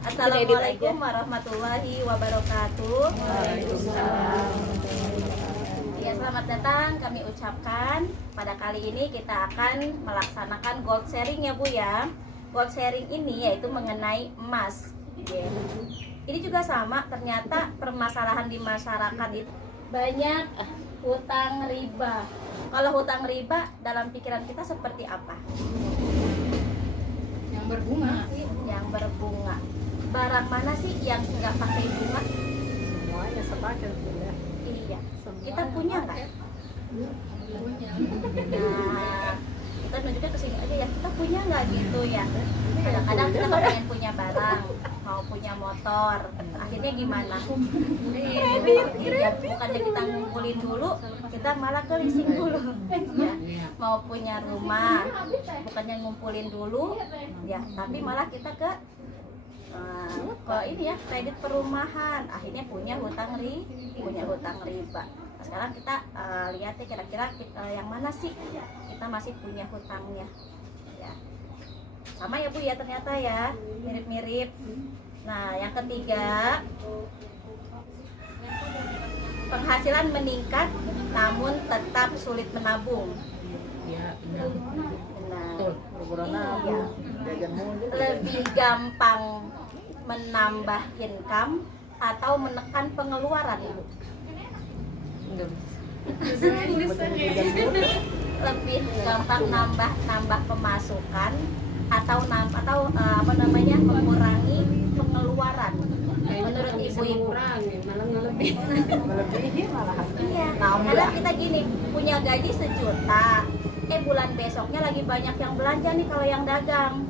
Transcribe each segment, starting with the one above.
Assalamualaikum warahmatullahi wabarakatuh. Ya, selamat datang kami ucapkan. Pada kali ini kita akan melaksanakan gold sharing ya Bu ya. Gold sharing ini yaitu mengenai emas. Ini juga sama, ternyata permasalahan di masyarakat itu banyak hutang riba. Kalau hutang riba dalam pikiran kita seperti apa? Yang berbunga. Yang berbunga. Barang mana sih yang nggak pakai bunga? Semuanya sepakat sudah. Iya. Kita punya nggak? Punya. Nah, kita nunjuknya ke sini aja ya. Kita punya nggak gitu ya? Kadang-kadang kita nggak pengen punya barang, mau punya motor. Akhirnya gimana? Iya, bukannya kita ngumpulin dulu, kita malah ke leasing dulu. Ya, mau punya rumah, bukannya ngumpulin dulu, ya, tapi malah kita ke ini ya, kredit perumahan. Akhirnya punya hutang riba. Nah, sekarang kita lihat ya kira-kira yang mana sih kita masih punya hutangnya ya. Sama ya Bu ya, ternyata ya mirip-mirip. Nah, yang ketiga, penghasilan meningkat namun tetap sulit menabung. Ya, benar. Nah, Corona iya. jajan mulu. Lebih gampang menambah income atau menekan pengeluaran Ibu? Lebih gampang nambah pemasukan atau mengurangi pengeluaran menurut ibu-ibu? Malah lebih. Melebihi malahan. Iya, karena kita gini, punya gaji 1 juta, bulan besoknya lagi banyak yang belanja nih kalau yang dagang.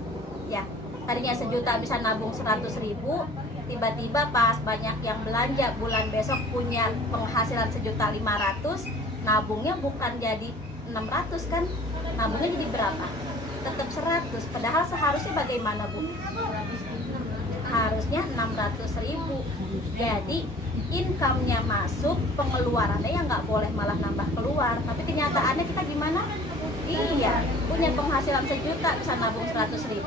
Ya, tadinya 1 juta bisa nabung 100.000, tiba-tiba pas banyak yang belanja, bulan besok punya penghasilan 1.500.000, nabungnya bukan jadi 600 kan, nabungnya jadi berapa? Tetap 100, padahal seharusnya bagaimana Bu? Harusnya 600.000. Jadi income-nya masuk, pengeluarannya ya nggak boleh malah nambah keluar. Tapi kenyataannya kita gimana? Iya, punya penghasilan 1 juta bisa nabung 100.000,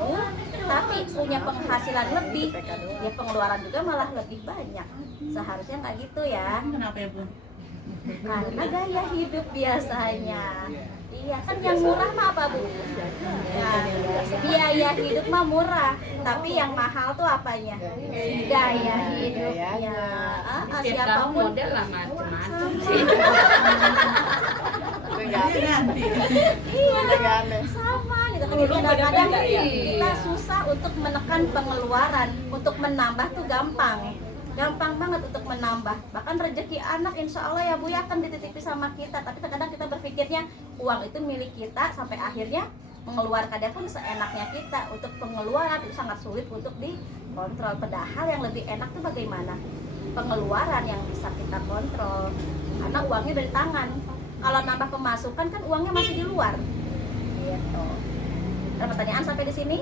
tapi punya penghasilan lebih, ya pengeluaran juga malah lebih banyak. Seharusnya nggak gitu ya. Kenapa ya Bu? Karena gaya hidup biasanya. Iya kan, yang murah mah apa Bu? Ya, biaya hidup mah murah, tapi yang mahal tuh apanya? Gaya hidupnya. Siapapun model lah macam-macam. Iya, sama gitu kan. Jadi kadang-kadang kita susah untuk menekan pengeluaran, untuk menambah tuh gampang banget untuk menambah. Bahkan rezeki anak insya Allah ya Bu ya akan dititipi sama kita, tapi terkadang kita berpikirnya uang itu milik kita, sampai akhirnya mengeluarkannya pun seenaknya kita. Untuk pengeluaran itu sangat sulit untuk dikontrol, padahal yang lebih enak tuh bagaimana? Pengeluaran yang bisa kita kontrol, karena uangnya dari tangan. Kalau nambah pemasukan kan uangnya masih di luar gitu. Ada pertanyaan sampai di sini?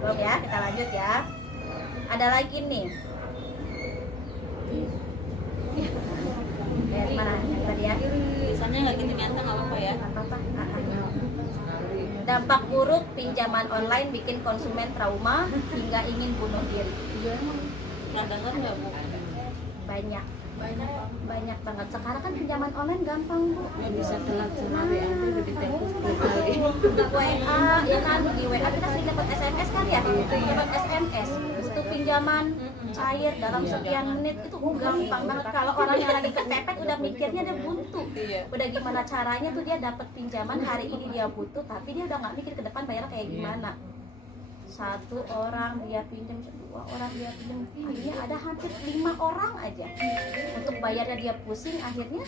Belum ya, kita lanjut ya. Ada lagi nih. Dari mana? Yang tadi ya? Misalnya nggak gitu nyata nggak apa-apa ya. Apa-apa? Dampak buruk pinjaman online bikin konsumen trauma hingga ingin bunuh diri. Pernah dengar nggak Bu? Banyak banget. Sekarang kan pinjaman online gampang Bu. Ya bisa telat sehari aja udah ditepus 10 kali. WA ya kan, di WA kita sering dapat SMS kan ya, dapat SMS butuh pinjaman cair dalam sekian menit, itu gampang banget. Kalau orang yang lagi kepepet udah mikirnya dia buntu, udah gimana caranya tuh dia dapat pinjaman hari ini dia butuh, tapi dia udah nggak mikir ke depan bayar kayak gimana. 1 orang dia pinjam, 2 orang dia pinjam, akhirnya ada hampir 5 orang aja untuk bayarnya dia pusing. Akhirnya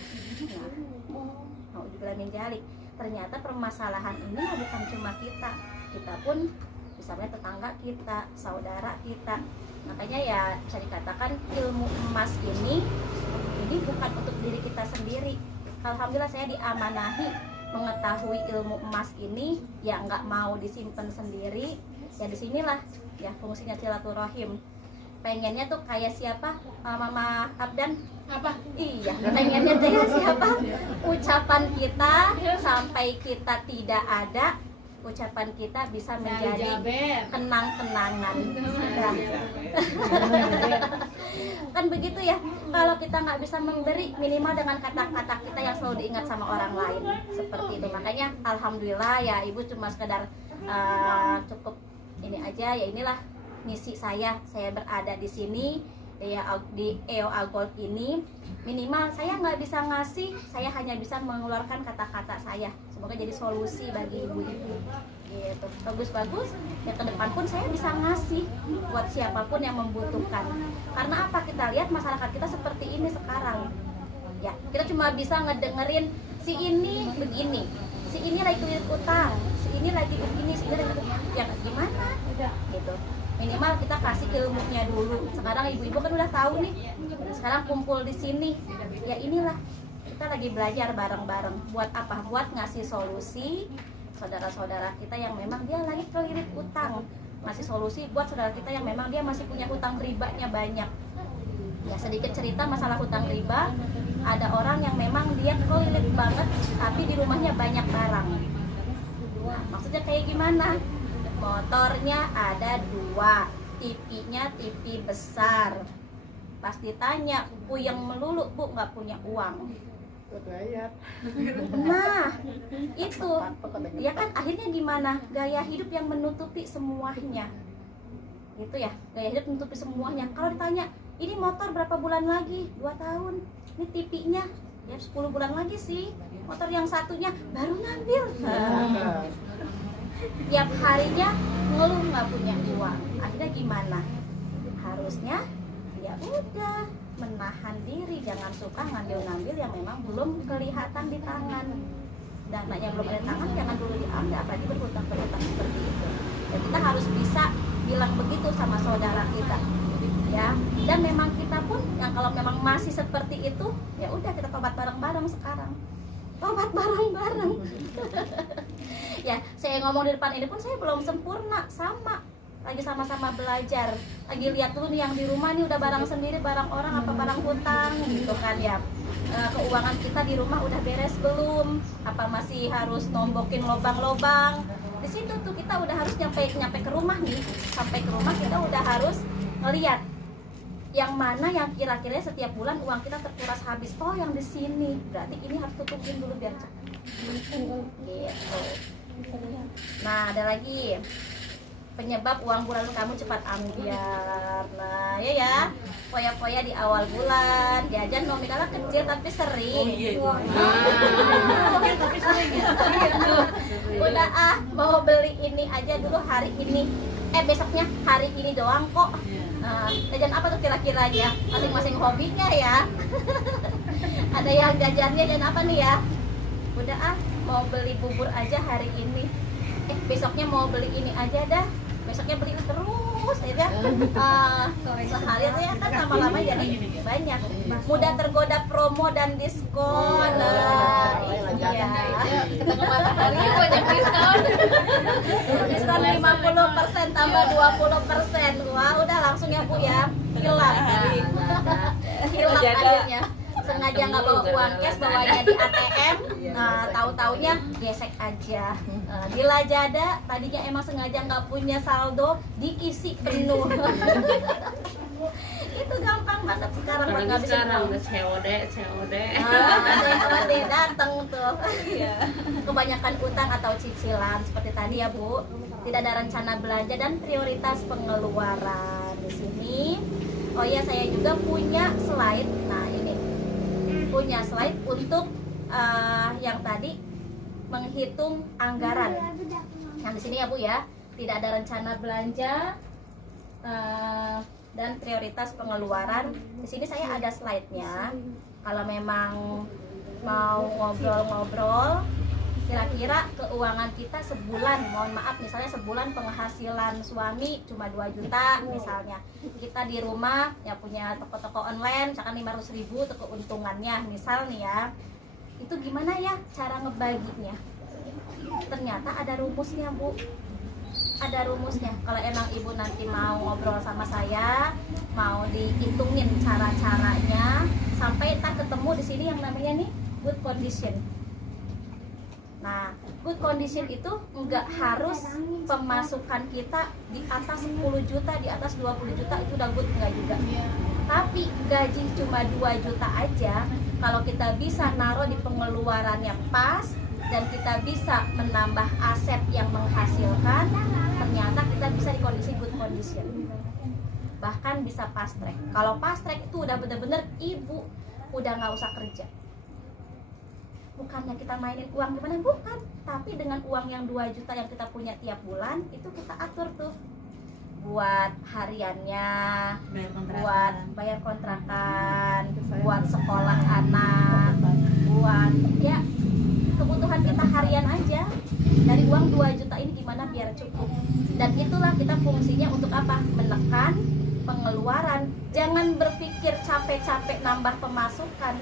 mau dibilang menjalik. Ternyata permasalahan ini ya bukan cuma kita pun, misalnya tetangga kita, saudara kita. Makanya ya bisa dikatakan ilmu emas ini bukan untuk diri kita sendiri. Alhamdulillah saya diamanahi mengetahui ilmu emas ini, ya nggak mau disimpan sendiri. Ya disinilah ya fungsinya silaturahim. Pengennya tuh kayak siapa, Mama Abdan? Apa? Iya, pengennya kayak siapa? Ucapan kita sampai kita tidak ada, ucapan kita bisa menjadi kenang-kenangan. Nah, kan begitu ya, kalau kita nggak bisa memberi, minimal dengan kata-kata kita yang selalu diingat sama orang lain, seperti itu. Makanya alhamdulillah ya, ibu cuma sekedar cukup ini aja ya, inilah misi saya berada di sini ya, di EOA Gold ini. Minimal saya nggak bisa ngasih, saya hanya bisa mengeluarkan kata-kata saya, semoga jadi solusi bagi ibu-ibu gitu. Bagus-bagus ya, ke depan pun saya bisa ngasih buat siapapun yang membutuhkan. Karena apa, kita lihat masyarakat kita seperti ini sekarang ya, kita cuma bisa ngedengerin si ini begini, si ini lagi kelilit utang, si ini lagi begini, si ini lagi begini. Ya gimana gitu, minimal kita kasih ilmunya dulu. Sekarang ibu-ibu kan udah tahu nih, sekarang kumpul di sini ya, inilah kita lagi belajar bareng-bareng. Buat apa? Buat ngasih solusi saudara-saudara kita yang memang dia lagi kelilit utang, ngasih solusi buat saudara kita yang memang dia masih punya hutang ribanya banyak ya. Sedikit cerita masalah hutang riba, ada orang yang memang dia kelilit banget tapi di rumahnya banyak barang. Nah, maksudnya kayak gimana? Motornya ada 2, TV-nya TV besar. Pas ditanya, puyeng melulu bu, nggak punya uang. Nah itu ya kan, akhirnya gimana, gaya hidup yang menutupi semuanya gitu ya, gaya hidup menutupi semuanya. Kalau ditanya, ini motor berapa bulan lagi? 2 tahun. Ini TV-nya ya 10 bulan lagi sih. Motor yang satunya baru ngambil. Tiap harinya ngeluh nggak punya uang. Akhirnya gimana? Harusnya ya udah menahan diri, jangan suka ngambil-ngambil yang memang belum kelihatan di tangan. Dananya belum ada tangan, jangan dulu diambil, apalagi berhutang-berhutang seperti itu. Ya, kita harus bisa bilang begitu sama saudara kita ya. Dan memang kita pun yang kalau memang masih seperti itu, ya udah kita tobat bareng-bareng sekarang. Tobat bareng-bareng. Ya, saya ngomong di depan ini pun saya belum sempurna, sama lagi sama-sama belajar, lagi lihat dulu nih yang di rumah nih udah barang sendiri, barang orang apa barang hutang gitu kan ya. Keuangan kita di rumah udah beres belum, apa masih harus nombokin lobang-lobang. Di situ tuh kita udah harus nyampe ke rumah nih, sampai ke rumah kita udah harus ngeliat yang mana yang kira-kira setiap bulan uang kita terkuras habis. Oh yang di sini, berarti ini harus tutupin dulu biar gitu. Nah ada lagi penyebab uang bulan kamu cepat ambiar. Nah ya, poya-poya di awal bulan, jajan nominalnya kecil tapi sering. Tapi sering ya. Udah mau beli ini aja dulu hari ini, besoknya hari ini doang kok. Jajan apa tuh kira-kiranya? Masing-masing hobinya ya. Ada yang jajannya jajan apa nih ya? Udah mau beli bubur aja hari ini, besoknya mau beli ini aja dah, besoknya beli terus aja. Sehari ya kan lama-lama jadi banyak, mudah tergoda promo dan diskon. Iya, Ketemu matahari banyak diskon. diskon 50% tambah 20%. Wah udah langsung ya bu ya, hilang hilang akhirnya. Sengaja nggak bawa uang cash, bawanya di ATM. Nah tahu-taunya gesek aja. Di Lazada tadinya emang sengaja nggak punya saldo, diisi penuh. Itu gampang banget sekarang, nggak bisa udah COD. COD datang tuh. Kebanyakan utang atau cicilan seperti tadi ya bu, tidak ada rencana belanja dan prioritas pengeluaran di sini. Oh ya, saya juga punya slide. Nah ini punya slide untuk yang tadi menghitung anggaran. Yang di sini ya bu ya, tidak ada rencana belanja dan prioritas pengeluaran. Di sini saya ada slide-nya. Kalau memang mau ngobrol-ngobrol, kira-kira keuangan kita sebulan, mohon maaf misalnya sebulan penghasilan suami cuma 2 juta misalnya, kita di rumah yang punya toko-toko online misalkan 500.000 untuk keuntungannya misal nih ya, itu gimana ya cara ngebaginya? Ternyata ada rumusnya bu, ada rumusnya. Kalau emang ibu nanti mau ngobrol sama saya, mau dihitungin cara-caranya sampai tak ketemu di sini yang namanya nih good condition. Nah, good condition itu nggak harus pemasukan kita di atas 10 juta, di atas 20 juta itu udah good, nggak juga. Tapi gaji cuma 2 juta aja, kalau kita bisa naruh di pengeluarannya pas dan kita bisa menambah aset yang menghasilkan, ternyata kita bisa di kondisi good condition. Bahkan bisa fast track. Kalau fast track itu udah bener-bener ibu udah nggak usah kerja. Bukannya kita mainin uang gimana, bukan, tapi dengan uang yang 2 juta yang kita punya tiap bulan itu kita atur tuh buat hariannya, buat bayar kontrakan, buat sekolah anak, buat ya kebutuhan kita harian aja. Dari uang 2 juta ini gimana biar cukup. Dan itulah kita fungsinya untuk apa? Menekan pengeluaran. Jangan berpikir capek-capek nambah pemasukan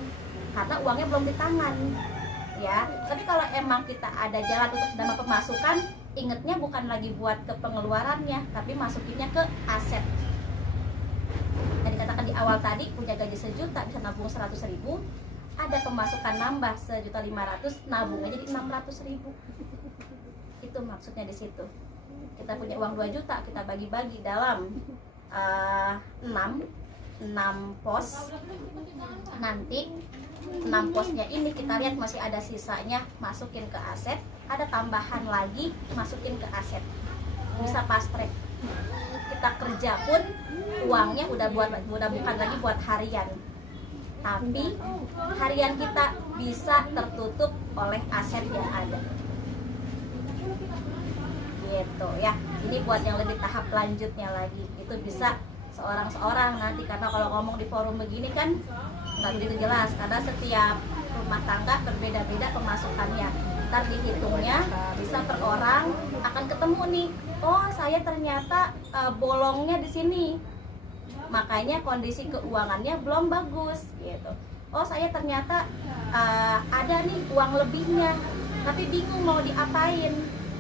karena uangnya belum di tangan. Ya, tapi kalau emang kita ada jalan untuk nambah pemasukan, ingetnya bukan lagi buat ke pengeluarannya, tapi masukinnya ke aset. Yang dikatakan di awal tadi, punya gaji 1 juta bisa nabung 100.000, ada pemasukan nambah 1.500.000, nabungnya jadi 600.000. Itu maksudnya di situ. Kita punya uang 2 juta, kita bagi-bagi dalam 6 pos. Nanti 6 posnya ini kita lihat masih ada sisanya, masukin ke aset, ada tambahan lagi masukin ke aset. Bisa fast track. Kita kerja pun uangnya udah bukan lagi buat harian, tapi harian kita bisa tertutup oleh aset yang ada. Gitu ya. Ini buat yang lebih tahap lanjutnya lagi, itu bisa seorang-seorang nanti, karena kalau ngomong di forum begini kan nggak begitu jelas, karena setiap rumah tangga berbeda-beda pemasukannya. Ntar dihitungnya bisa per orang akan ketemu nih, oh saya ternyata bolongnya di sini, makanya kondisi keuangannya belum bagus gitu. Oh saya ternyata ada nih uang lebihnya, tapi bingung mau diapain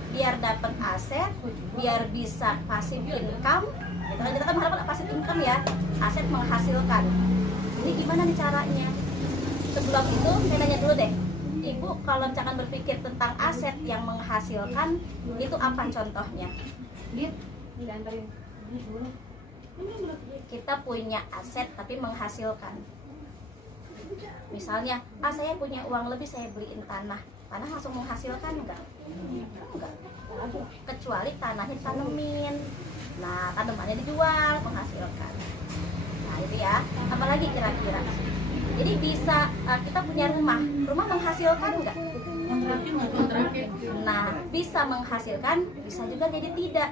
biar dapat aset, biar bisa passive income. Gitu kan, kita kan berharap passive income ya, aset menghasilkan. Ini gimana nih caranya? Sebelum itu saya tanya dulu deh, Ibu kalau misalkan berpikir tentang aset yang menghasilkan itu apa contohnya? Kita punya aset tapi menghasilkan. Misalnya, saya punya uang lebih, saya beliin tanah. Tanah langsung menghasilkan enggak? Enggak. Kecuali tanahnya ditanemin. Nah, tanamannya dijual, menghasilkan. Nah, itu ya. Apalagi kira-kira? Jadi bisa kita punya rumah menghasilkan enggak? Nah, bisa menghasilkan, bisa juga jadi tidak.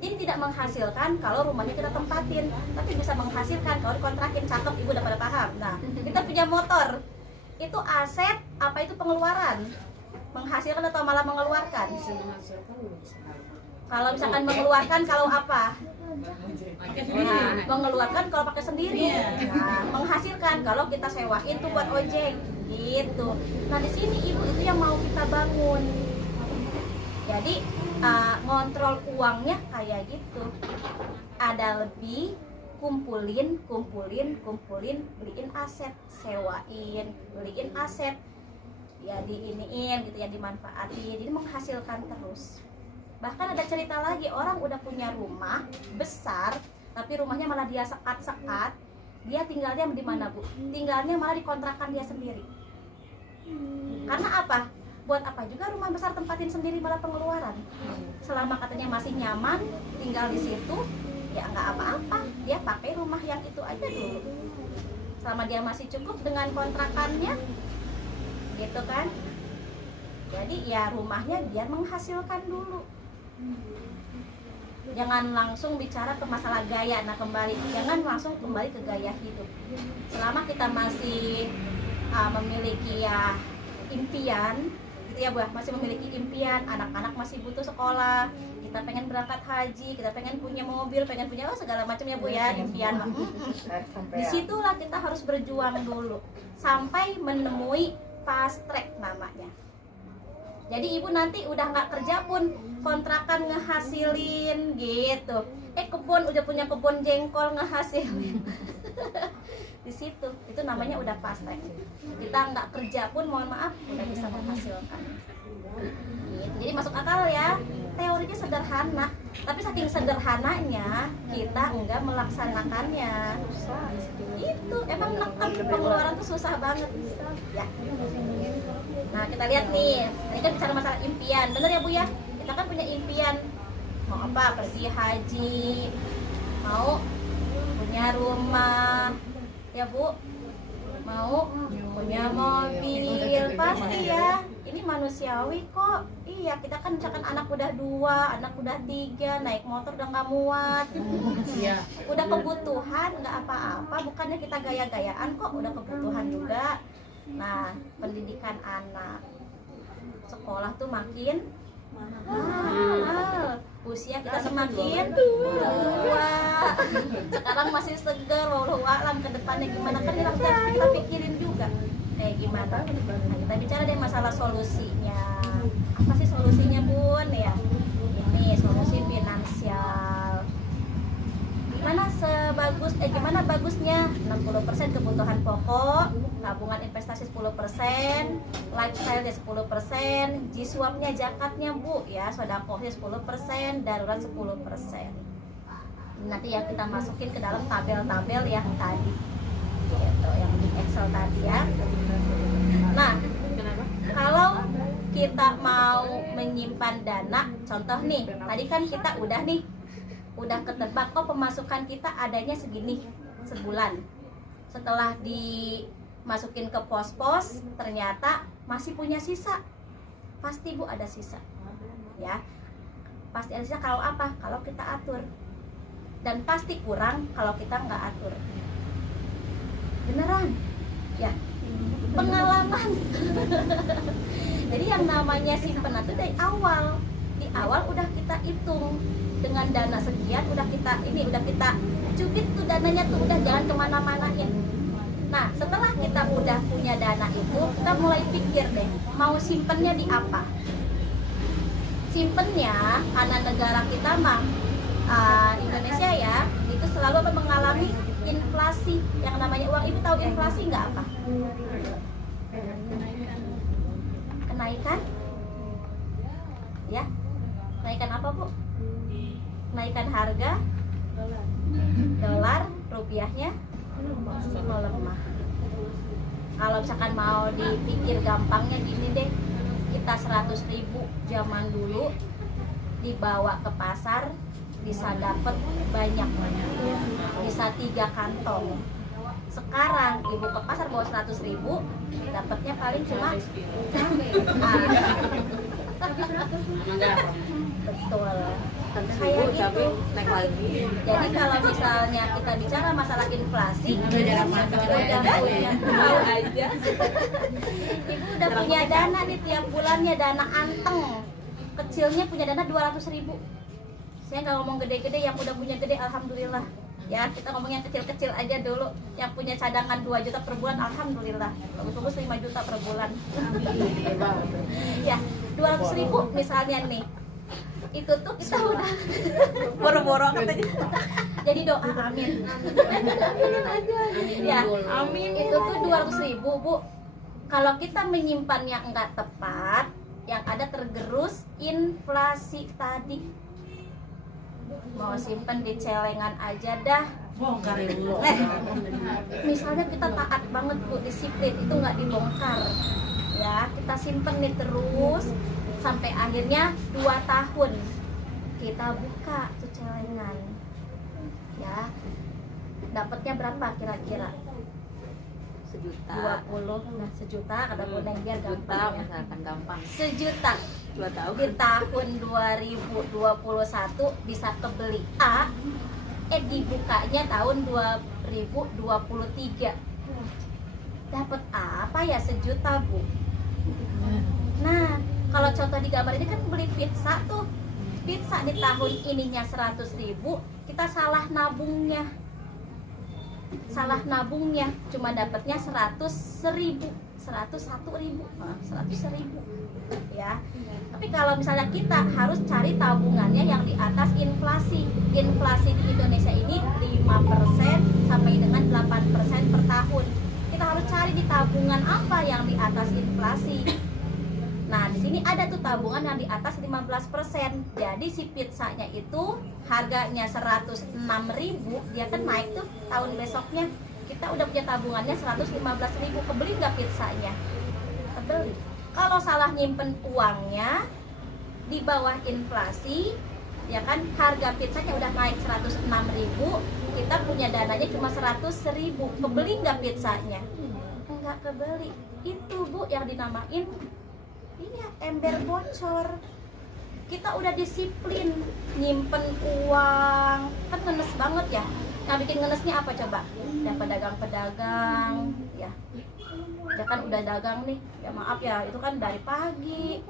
Jadi tidak menghasilkan kalau rumahnya kita tempatin, tapi bisa menghasilkan kalau dikontrakin. Cakep, Ibu udah pada paham. Nah, kita punya motor, itu aset apa itu pengeluaran? Menghasilkan atau malah mengeluarkan? Kalau misalkan mengeluarkan, kalau apa? Nah, mengeluarkan kalau pakai sendiri. Nah, menghasilkan kalau kita sewain tuh buat ojek gitu. Nah, di sini Ibu itu yang mau kita bangun. Jadi ngontrol uangnya kayak gitu. Ada lebih, kumpulin, beliin aset, sewain, beliin aset. Ya diiniin gitu ya, dimanfaatin. Jadi menghasilkan terus. Bahkan ada cerita lagi, orang udah punya rumah besar, tapi rumahnya malah dia sekat-sekat. Dia tinggalnya di mana, Bu? Tinggalnya malah dikontrakan dia sendiri. Karena apa? Buat apa juga rumah besar tempatin sendiri malah pengeluaran. Selama katanya masih nyaman tinggal di situ, ya nggak apa-apa. Dia pakai rumah yang itu aja dulu. Selama dia masih cukup dengan kontrakannya, gitu kan? Jadi ya rumahnya biar menghasilkan dulu. Jangan langsung bicara ke masalah gaya. Nah kembali, jangan langsung kembali ke gaya hidup. Selama kita masih memiliki ya impian, gitu ya Bu, masih memiliki impian, anak-anak masih butuh sekolah, kita pengen berangkat haji, kita pengen punya mobil, pengen punya segala macam ya Bu ya, impian. Disitulah kita harus berjuang dulu sampai menemui fast track namanya. Jadi Ibu nanti udah nggak kerja pun kontrakan ngehasilin gitu. Kebun udah punya kebun jengkol ngehasilin. Di situ itu namanya udah fast track. Kita nggak kerja pun mohon maaf udah bisa menghasilkan. Gitu. Jadi masuk akal ya. Teorinya sederhana, tapi saking sederhananya kita enggak melaksanakannya. Itu emang neken pengeluaran tuh susah banget ya. Nah kita lihat nih, ini kan bicara masalah impian, bener ya Bu ya? Kita kan punya impian, mau apa? Pergi haji, mau punya rumah, ya Bu, mau punya mobil, pasti ya. Ini manusiawi kok. Iya, kita kan misalkan anak udah 2, anak udah 3, naik motor udah nggak muat. Iya. Udah kebutuhan, nggak apa-apa. Bukannya kita gaya-gayaan kok, udah kebutuhan juga. Nah, pendidikan anak, sekolah tuh makin mahal. Usia kita semakin tua. Sekarang masih seger, wallahu a'lam ke depannya gimana kan ini harus kita pikirin juga. Kayak gimana? Nah, kita bicara deh masalah solusinya. Apa sih solusinya Bun ya? Ini solusi finansial. Gimana bagusnya? 60% kebutuhan pokok, tabungan investasi 10%, lifestyle 10%, jiswapnya zakatnya Bu ya, sedekahnya 10%, darurat 10%. Nanti ya kita masukin ke dalam tabel-tabel yang tadi. Gitu, yang di Excel tadi ya. Nah, kalau kita mau menyimpan dana, contoh nih, tadi kan kita udah ketebak kok pemasukan kita adanya segini sebulan. Setelah dimasukin ke pos-pos, ternyata masih punya sisa. Pasti Bu ada sisa. Ya. Pasti ada sisa kalau apa? Kalau kita atur. Dan pasti kurang kalau kita nggak atur. Beneran? Ya. Pengalaman. Jadi yang namanya simpenan itu dari awal. Di awal udah kita hitung dengan dana sekian, udah kita cubit tuh dananya tuh, udah jangan kemana-manain. Nah setelah kita udah punya dana itu, kita mulai pikir deh mau simpennya di apa. Simpennya karena negara kita mah Indonesia ya, itu selalu mengalami inflasi. Yang namanya uang, Ibu tahu inflasi nggak apa? Kenaikan ya, kenaikan apa Bu? Kenaikan harga dolar, rupiahnya melemah. Kalau misalkan mau dipikir gampangnya gini deh, kita 100.000 zaman dulu dibawa ke pasar bisa dapat banyak, bisa 3 kantong. Sekarang Ibu ke pasar bawa 100.000, dapatnya paling cuma betul. Kayak gitu. Jadi kalau misalnya kita bicara masalah inflasi, Ibu udah punya dana nih tiap bulannya, dana anteng. Kecilnya punya dana 200.000. Saya nggak ngomong gede-gede, yang udah punya gede alhamdulillah. Ya, kita ngomong yang kecil-kecil aja dulu. Yang punya cadangan 2 juta per bulan, alhamdulillah. Bagus-bagus 5 juta per bulan. Ya, 200.000 misalnya nih. Itu tuh kita udah boro-boro katanya. Jadi doa amin. Ya, amin. Itu tuh 200.000 Bu. Kalau kita menyimpannya enggak tepat, yang ada tergerus inflasi tadi. Mau simpen di celengan aja dah. Misalnya kita taat banget Bu, disiplin, itu nggak dibongkar. Ya, kita simpen nih terus sampai akhirnya 2 tahun kita buka tuh celengan. Ya, dapatnya berapa kira-kira? 20, nah 1 juta kata Bu Neng biar gampang ya. Misalkan gampang. 1 juta 2 tahun. di tahun 2021 bisa kebeli A, dibukanya tahun 2023. Dapat apa ya 1 juta Bu? Nah, kalau contoh di gambar ini kan beli pizza tuh. Pizza di tahun ininya 100.000, kita salah nabungnya. Cuma dapatnya 100.000, 101.000, 100.000 ya. Tapi kalau misalnya kita harus cari tabungannya yang di atas inflasi. Inflasi di Indonesia ini 5% sampai dengan 8% per tahun. Kita harus cari di tabungan apa yang di atas inflasi. Nah, di sini ada tuh tabungan yang di atas 15%. Jadi si pizzanya itu harganya 106.000, dia kan naik tuh tahun besoknya. Kita udah punya tabungannya 115.000, kebeli nggak pizzanya? Kebeli. Kalau salah nyimpen uangnya di bawah inflasi, ya kan, harga pizzanya udah naik 106.000, kita punya dananya cuma 100.000, kebeli nggak pizzanya? Nggak kebeli. Itu Bu yang dinamain, iya, ember bocor. Kita udah disiplin nyimpen uang, kan ngenes banget ya. Nah, bikin ngenesnya apa coba? Dan pedagang-pedagang, ya kan udah dagang nih, ya maaf ya, itu kan dari pagi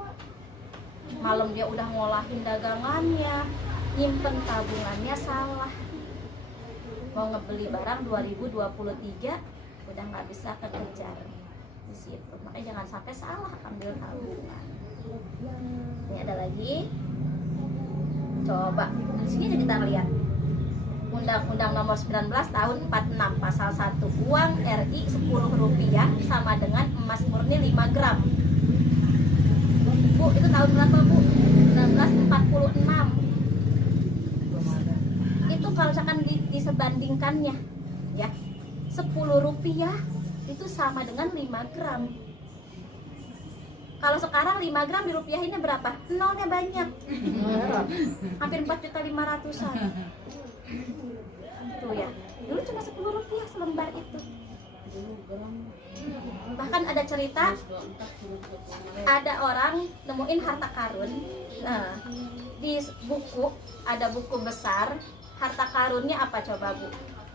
malam dia udah ngolahin dagangannya, nyimpen tabungannya salah. Mau ngebeli barang 2023 udah nggak bisa kekejar di situ. Makanya jangan sampai salah ambil tabungan. Ini ada lagi. Coba di sini kita lihat. Undang-Undang Nomor 19 Tahun 46 Pasal 1, uang RI Rp10 sama dengan emas murni 5 gram. Bu, itu tahun berapa Bu? 1946. Itu kalau misalkan disebandingkannya ya, Rp10 itu sama dengan 5 gram. Kalau sekarang 5 gram dirupiahinnya berapa? Nolnya banyak. Hampir 4.500.000-an. Tuh ya, dulu cuma Rp10 selembar itu. Bahkan ada cerita, ada orang nemuin harta karun. Nah, di buku ada buku besar, harta karunnya apa coba Bu?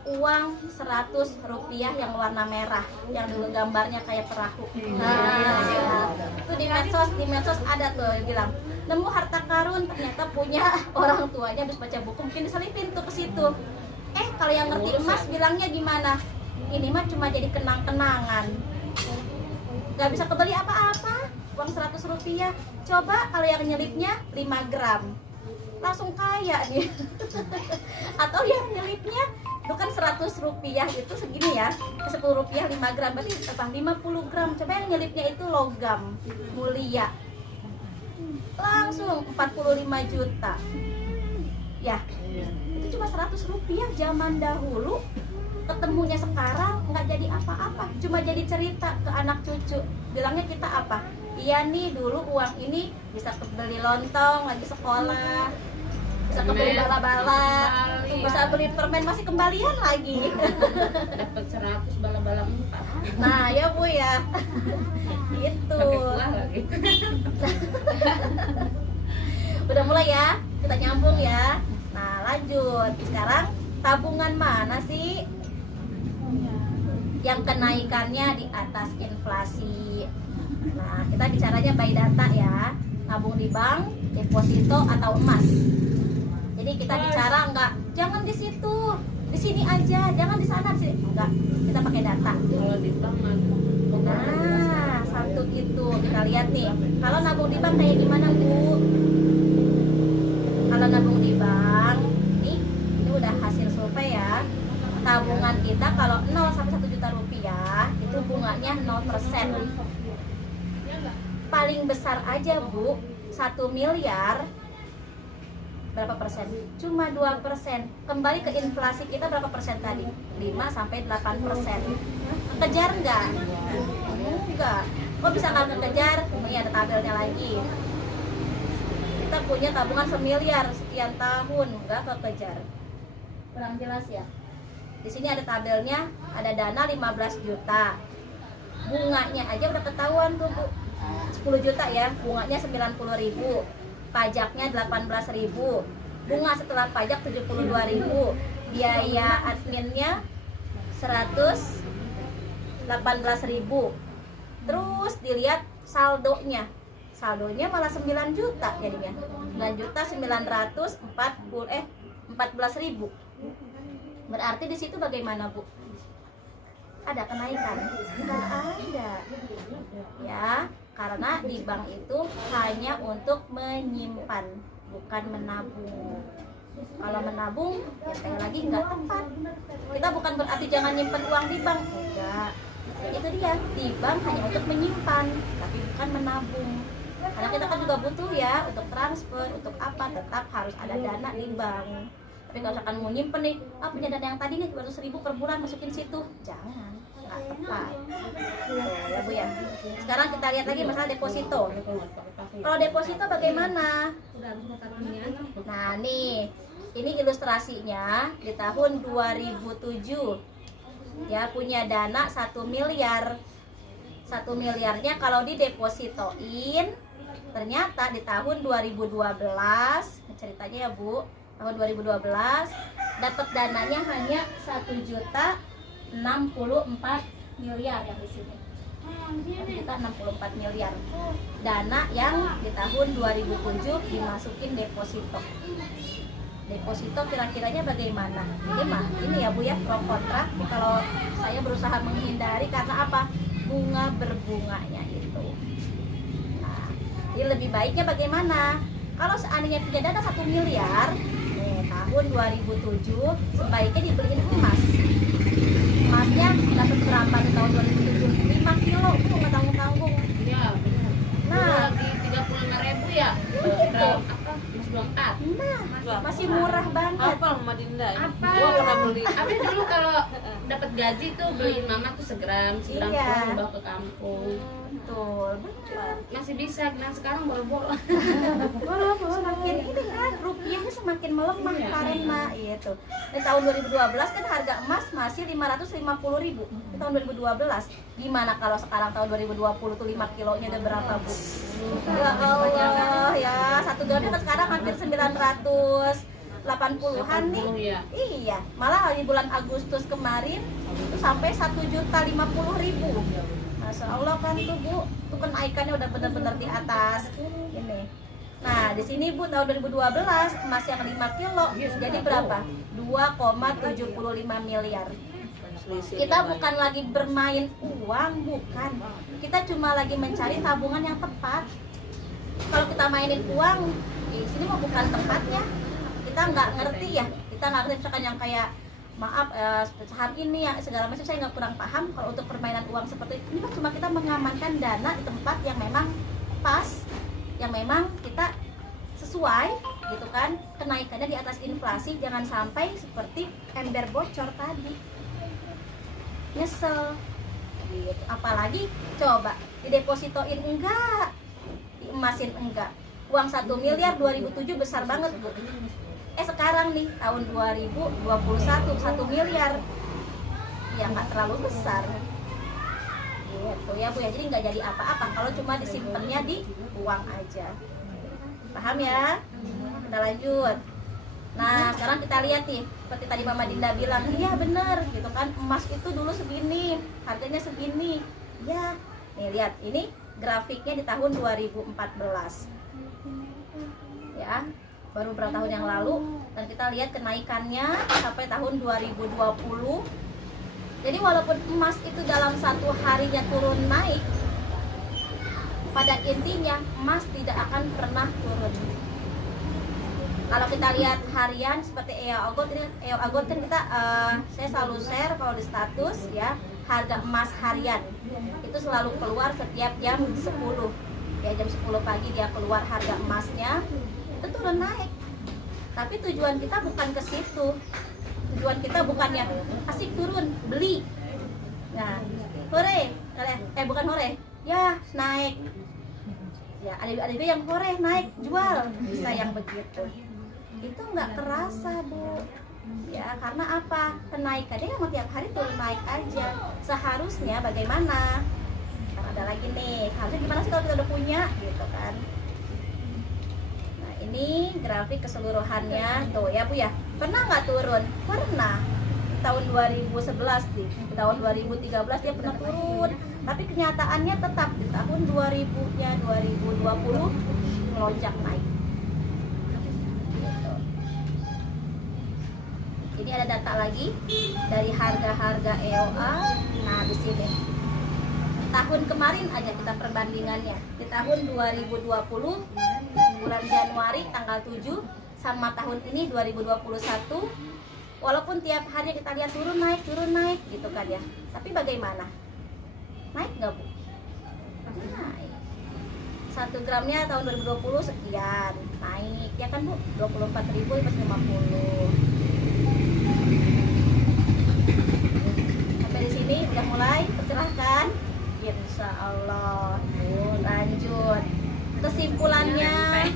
Uang Rp100 yang warna merah, yang dulu gambarnya kayak perahu. Nah, itu di medsos ada tuh yang bilang nemu harta karun, ternyata punya orang tuanya, habis baca buku mungkin diselipin tuh ke situ. Kalau yang ngerti emas bilangnya gimana? Ini mah cuma jadi kenang-kenangan, nggak bisa kebeli apa-apa. Uang Rp100, coba kalau yang nyelipnya 5 gram, langsung kaya nih. Atau yang nyelipnya bukan Rp100 itu segini ya, Rp10 5 gram, berarti apa? 50 gram. Coba yang nyelipnya itu logam mulia, langsung 45 juta. Ya, itu cuma Rp100 zaman dahulu. Ketemunya sekarang nggak jadi apa-apa, cuma jadi cerita ke anak cucu. Bilangnya kita apa? Iya nih, dulu uang ini bisa beli lontong lagi sekolah, bisa beli bala-bala, bisa beli permen, masih kembalian lagi. Dapat 100 bala-bala 4. Nah ya Bu ya, gitu. Pakai kuah lagi. Udah mulai ya, kita nyambung ya. Nah lanjut, sekarang tabungan mana sih yang kenaikannya di atas inflasi? Nah, kita bicaranya by data ya. Nabung di bank, deposito atau emas. Jadi kita bicara jangan di situ, di sini aja, jangan di sana, di sini. Enggak, kita pakai data. Kalau di bank Nah, satu itu kita lihat nih. Kalau nabung di bank kayak gimana Bu? Kalau nabung di bank, ini udah hasil survei ya. Tabungan kita kalau 0 sampai 1 juta rupiah itu bunganya 0%. Paling besar aja Bu, 1 miliar berapa persen? Cuma 2%. Kembali ke inflasi kita berapa persen tadi? 5 sampai 8%. Kejar nggak? Enggak. Kok bisa nggak kekejar? Ini ada tabelnya lagi. Kita punya tabungan 1 miliar sekian tahun, nggak kekejar. Kurang jelas ya? Di sini ada tabelnya, ada dana 15 juta. Bunganya aja udah ketahuan tuh Bu. 10 juta ya, bunganya 90.000. Pajaknya 18.000. Bunga setelah pajak 72.000. Biaya adminnya 118.000. Terus dilihat saldonya. Saldonya malah 9 juta jadinya. 9.914.000. Berarti di situ bagaimana Bu? Ada kenaikan? Enggak ada. Ya, karena di bank itu hanya untuk menyimpan, bukan menabung. Kalau menabung, ya sekali lagi nggak tepat. Kita bukan berarti jangan nyimpan uang di bank, enggak. Itu dia, di bank hanya untuk menyimpan, tapi bukan menabung. Karena kita kan juga butuh ya untuk transfer, untuk apa, tetap harus ada dana di bank. Tapi kalau misalkan mau nyimpen nih, punya dana yang tadi nih 200.000 per bulan masukin situ, jangan, nggak tepat. Tuh, ya Bu ya. Sekarang kita lihat lagi masalah deposito. Kalau deposito bagaimana? Nah nih, ini ilustrasinya di tahun 2007 ya, punya dana 1 miliar. 1 miliarnya kalau didepositoin, ternyata di tahun 2012 ceritanya ya Bu, tahun 2012 dapat dananya hanya 1.064.000.000 yang di sini. 1.064 miliar dana yang di tahun 2007 dimasukin deposito. Deposito kira-kiranya bagaimana? Ini ya Bu ya, pro kontra. Kalau saya berusaha menghindari karena apa? Bunga berbunganya itu. Nah, jadi lebih baiknya bagaimana? Kalau seandainya punya dana 1 miliar nih, tahun 2007 sebaiknya dibeliin emas. Emasnya dapat berapa di tahun 2007? 5 kilo, itu nggak tanggung-tanggung. Iya, benar. Nah, Lagi 35.000 ya. Begitu. Apa? Mas 24. Nah, masih murah banget. Apa Mama Dinda? Apa? Gua pernah beli. Abi dulu kalau dapat gaji tuh beliin mama tuh segram Iya. pulang bawa ke kampung. Betul, betul. Masih bisa, nah sekarang boro-boro. Semakin ini kan rupiahnya semakin melemah Iya. karena itu. Di tahun 2012 kan harga emas masih 550.000 di tahun 2012. Gimana kalau sekarang tahun 2020 tuh 5 kilonya udah berapa Bu? Ya Allah ya, 1 gramnya kan sekarang hampir 980-an nih. Ya. Iya, malah di bulan Agustus kemarin itu sampai 1.050.000. Masya Allah kan tuh Bu, tuh kenaikannya udah benar-benar di atas ini. Nah di sini Bu tahun 2012 emas yang 5 kilo jadi berapa? 2,75 miliar. Kita bukan lagi bermain uang, bukan. Kita cuma lagi mencari tabungan yang tepat. Kalau kita mainin uang, di sini mah bukan tempatnya. Kita nggak ngerti ya. Kita nggak ngerti misalkan yang kayak maaf saham ini ya segala macam, saya nggak kurang paham kalau untuk permainan uang seperti ini. Kan cuma kita mengamankan dana di tempat yang memang pas, yang memang kita sesuai gitu kan, kenaikannya di atas inflasi. Jangan sampai seperti ember bocor tadi, nyesel gitu. Apalagi coba didepositoin enggak, diemasin enggak. Uang 1 miliar 2007 besar banget Bu. Sekarang nih tahun 2021 1 miliar ya nggak terlalu besar gitu ya Bu ya. Jadi nggak jadi apa-apa kalau cuma disimpannya di uang aja. Paham ya? Kita lanjut. Nah sekarang kita lihat nih, seperti tadi Mama Dinda bilang, iya bener gitu kan, emas itu dulu segini, harganya segini ya. Nih lihat, ini grafiknya di tahun 2014 ya, baru beberapa tahun yang lalu. Dan kita lihat kenaikannya sampai tahun 2020. Jadi walaupun emas itu dalam satu harinya turun naik, pada intinya emas tidak akan pernah turun. Kalau kita lihat harian seperti EO Agot ini, EO Agot kan kita saya selalu share kalau di status ya, harga emas harian itu selalu keluar setiap jam 10 ya, jam 10 pagi dia keluar harga emasnya, itu turun naik. Tapi tujuan kita bukan ke situ. Tujuan kita bukannya asik turun beli. Nah, hore, bukan hore, ya naik. Ya ada juga yang hore naik jual, bisa yang begitu. Itu nggak terasa Bu. Ya karena apa? Kenaikannya yang tiap hari turun naik aja. Seharusnya bagaimana? Karena ada lagi nih. Harusnya gimana sih kalau kita udah punya, gitu kan? Nah ini grafik keseluruhannya tuh ya Bu ya. Pernah nggak turun? Pernah. Tahun 2011 nih, di tahun 2013 dia pernah turun, tapi kenyataannya tetap di tahun 2000-nya 2020 melonjak naik. Gitu. Ini ada data lagi dari harga-harga EOA. Nah di sini tahun kemarin aja kita perbandingannya, di tahun 2020 bulan Januari tanggal 7 sama tahun ini 2021. Walaupun tiap hari kita lihat turun naik gitu kan ya, tapi bagaimana? Naik nggak Bu? Naik. 1 gramnya tahun 2020 sekian, naik ya kan Bu, 24.550. Sampai di sini udah mulai tercerahkan? Insya Allah. Lanjut. Kesimpulannya,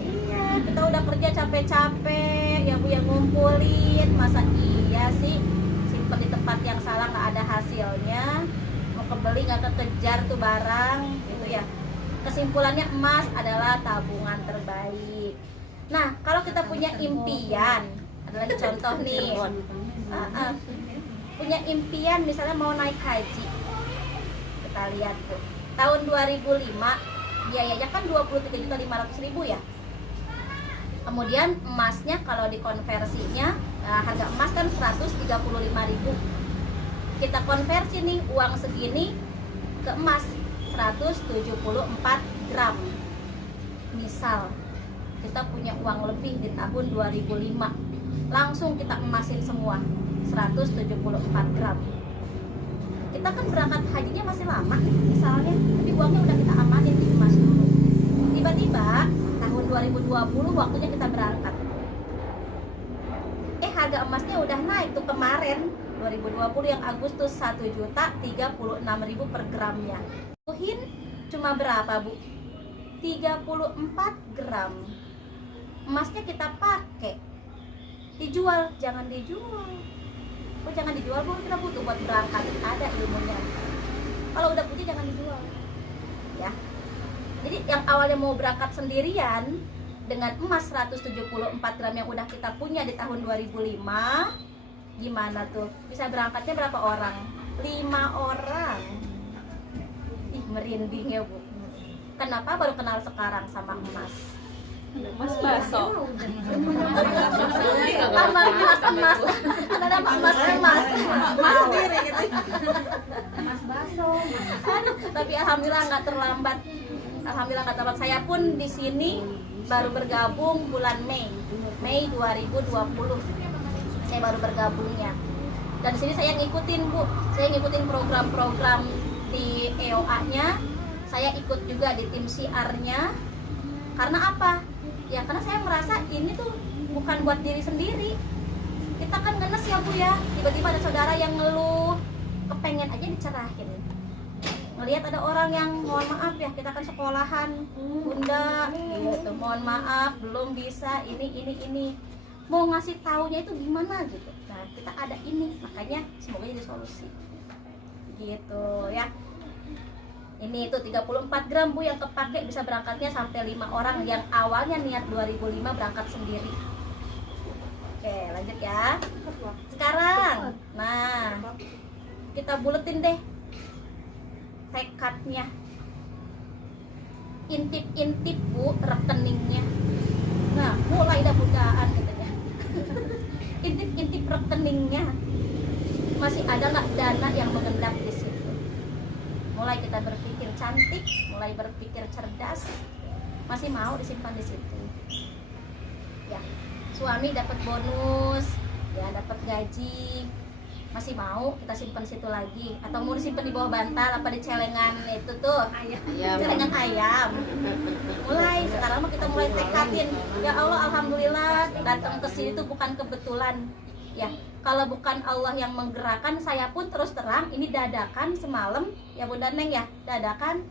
iya, kita udah kerja capek-capek ya Bu, yang ngumpulin, masa iya sih simpen di tempat yang salah nggak ada hasilnya, mau kebeli nggak kekejar tuh barang gitu ya. Kesimpulannya, emas adalah tabungan terbaik. Nah, kalau kita punya impian, ada lagi contoh nih, punya impian misalnya mau naik haji, kita lihat tuh tahun 2005 biayanya kan 23.500.000 ya. Kemudian emasnya kalau dikonversinya, harga emas kan 135.000. Kita konversi nih uang segini ke emas 174 gram. Misal kita punya uang lebih di tahun 2005, langsung kita emasin semua 174 gram. Kita kan berangkat hajinya masih lama misalnya, tapi uangnya udah kita amanin di emas dulu. Tiba-tiba tahun 2020 waktunya kita berangkat, harga emasnya udah naik tuh kemarin 2020 yang Agustus 1.036.000 per gramnya. Tuhin cuma berapa Bu? 34 gram. Emasnya kita pakai, dijual, jangan dijual. Oh, jangan dijual Bu, kita butuh buat berangkat, ada ilmunya. Kalau udah punya jangan dijual ya. Jadi yang awalnya mau berangkat sendirian dengan emas 174 gram yang udah kita punya di tahun 2005, gimana tuh? Bisa berangkatnya berapa orang? 5 orang. Ih, merinding ya Bu. Kenapa baru kenal sekarang sama emas? Mas baso. Sama emas. Ada nama emas. Emas sendiri gitu. Mas Baso. Aduh, tapi alhamdulillah nggak terlambat. Saya pun di sini baru bergabung bulan Mei 2020. Saya baru bergabungnya. Dan di sini saya ngikutin Bu. Saya ngikutin program-program di EOA-nya. Saya ikut juga di tim CR-nya. Karena apa? Ya karena saya merasa ini tuh bukan buat diri sendiri. Kita kan ngenes ya Bu ya. Tiba-tiba ada saudara yang ngeluh, kepengen aja dicerahin. Ngelihat ada orang yang mohon maaf ya, kita kan sekolahan Bunda gitu, mohon maaf belum bisa ini. Mau ngasih taunya itu gimana gitu. Nah, kita ada ini, makanya semoga jadi solusi. Gitu ya. Ini itu 34 gram Bu yang kepake, bisa berangkatnya sampai 5 orang yang awalnya niat 2005 berangkat sendiri. Oke, lanjut ya. Sekarang, nah kita buletin deh tekadnya. Intip-intip Bu rekeningnya. Nah, mulai dah budaan katanya. Intip-intip rekeningnya. Masih ada nggak dana yang mengendap di situ? Mulai kita berpikir cantik, mulai berpikir cerdas, masih mau disimpan di situ. Ya, suami dapat bonus, ya dapat gaji, masih mau kita simpan di situ lagi? Atau mau disimpan di bawah bantal apa di celengan itu tuh? Celengan ayam. Mulai sekarang mah kita mulai tekadin. Ya Allah, alhamdulillah datang ke sini tuh bukan kebetulan. Ya, kalau bukan Allah yang menggerakkan, saya pun terus terang ini dadakan semalam ya Bunda Neng ya, dadakan.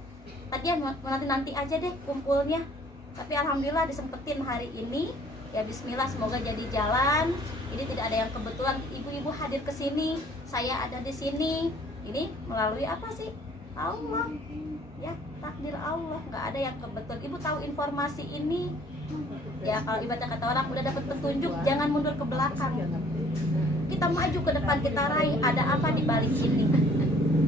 Tadi ya nanti aja deh kumpulnya. Tapi alhamdulillah disempetin hari ini. Ya bismillah, semoga jadi jalan. Ini tidak ada yang kebetulan, ibu-ibu hadir ke sini, saya ada di sini. Ini melalui apa sih? Allah. Ya, takdir Allah, nggak ada yang kebetulan. Ibu tahu informasi ini. Ya, kalau ibadah kata orang udah dapat petunjuk, jangan mundur ke belakang. Kita maju ke depan, kita raih ada apa di balik ini.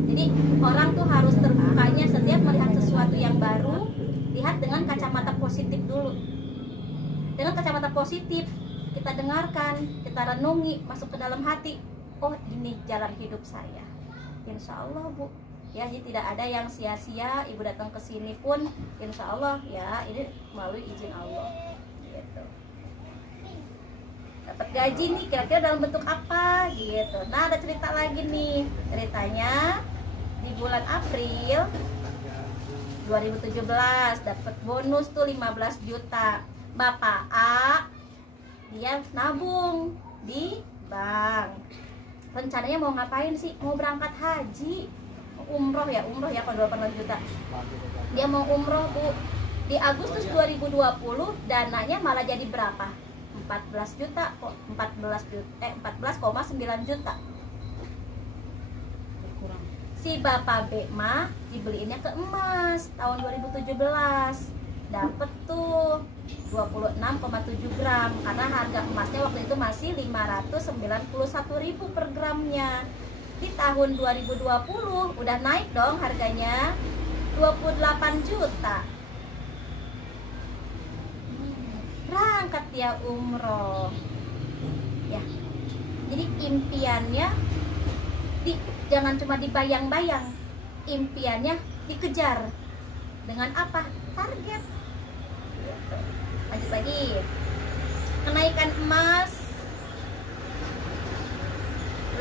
Jadi orang tuh harus terbukanya setiap melihat sesuatu yang baru, lihat dengan kacamata positif dulu. Dengan kacamata positif kita dengarkan, kita renungi, masuk ke dalam hati. Oh, ini jalan hidup saya. Insya Allah Bu. Ya, jadi tidak ada yang sia-sia. Ibu datang ke sini pun insya Allah ya ini melalui izin Allah. Gitu. Dapat gaji nih, kira-kira dalam bentuk apa gitu. Nah, ada cerita lagi nih. Ceritanya di bulan April 2017 dapat bonus tuh 15 juta. Bapak A dia nabung di bank. Rencananya mau ngapain sih? Mau berangkat haji, umroh ya kalau 18 juta. Dia mau umroh Bu. Di Agustus 2020 dananya malah jadi berapa? 14 juta kok, 14,9 juta. Si Bapak B mah dibeliinnya ke emas tahun 2017. Dapat tuh 26,7 gram karena harga emasnya waktu itu masih 591.000 per gramnya. Di tahun 2020 udah naik dong harganya 28 juta. Berangkat dia umroh ya. Jadi impiannya jangan cuma dibayang-bayang, impiannya dikejar. Dengan apa? Target. Lanjut lagi. Kenaikan emas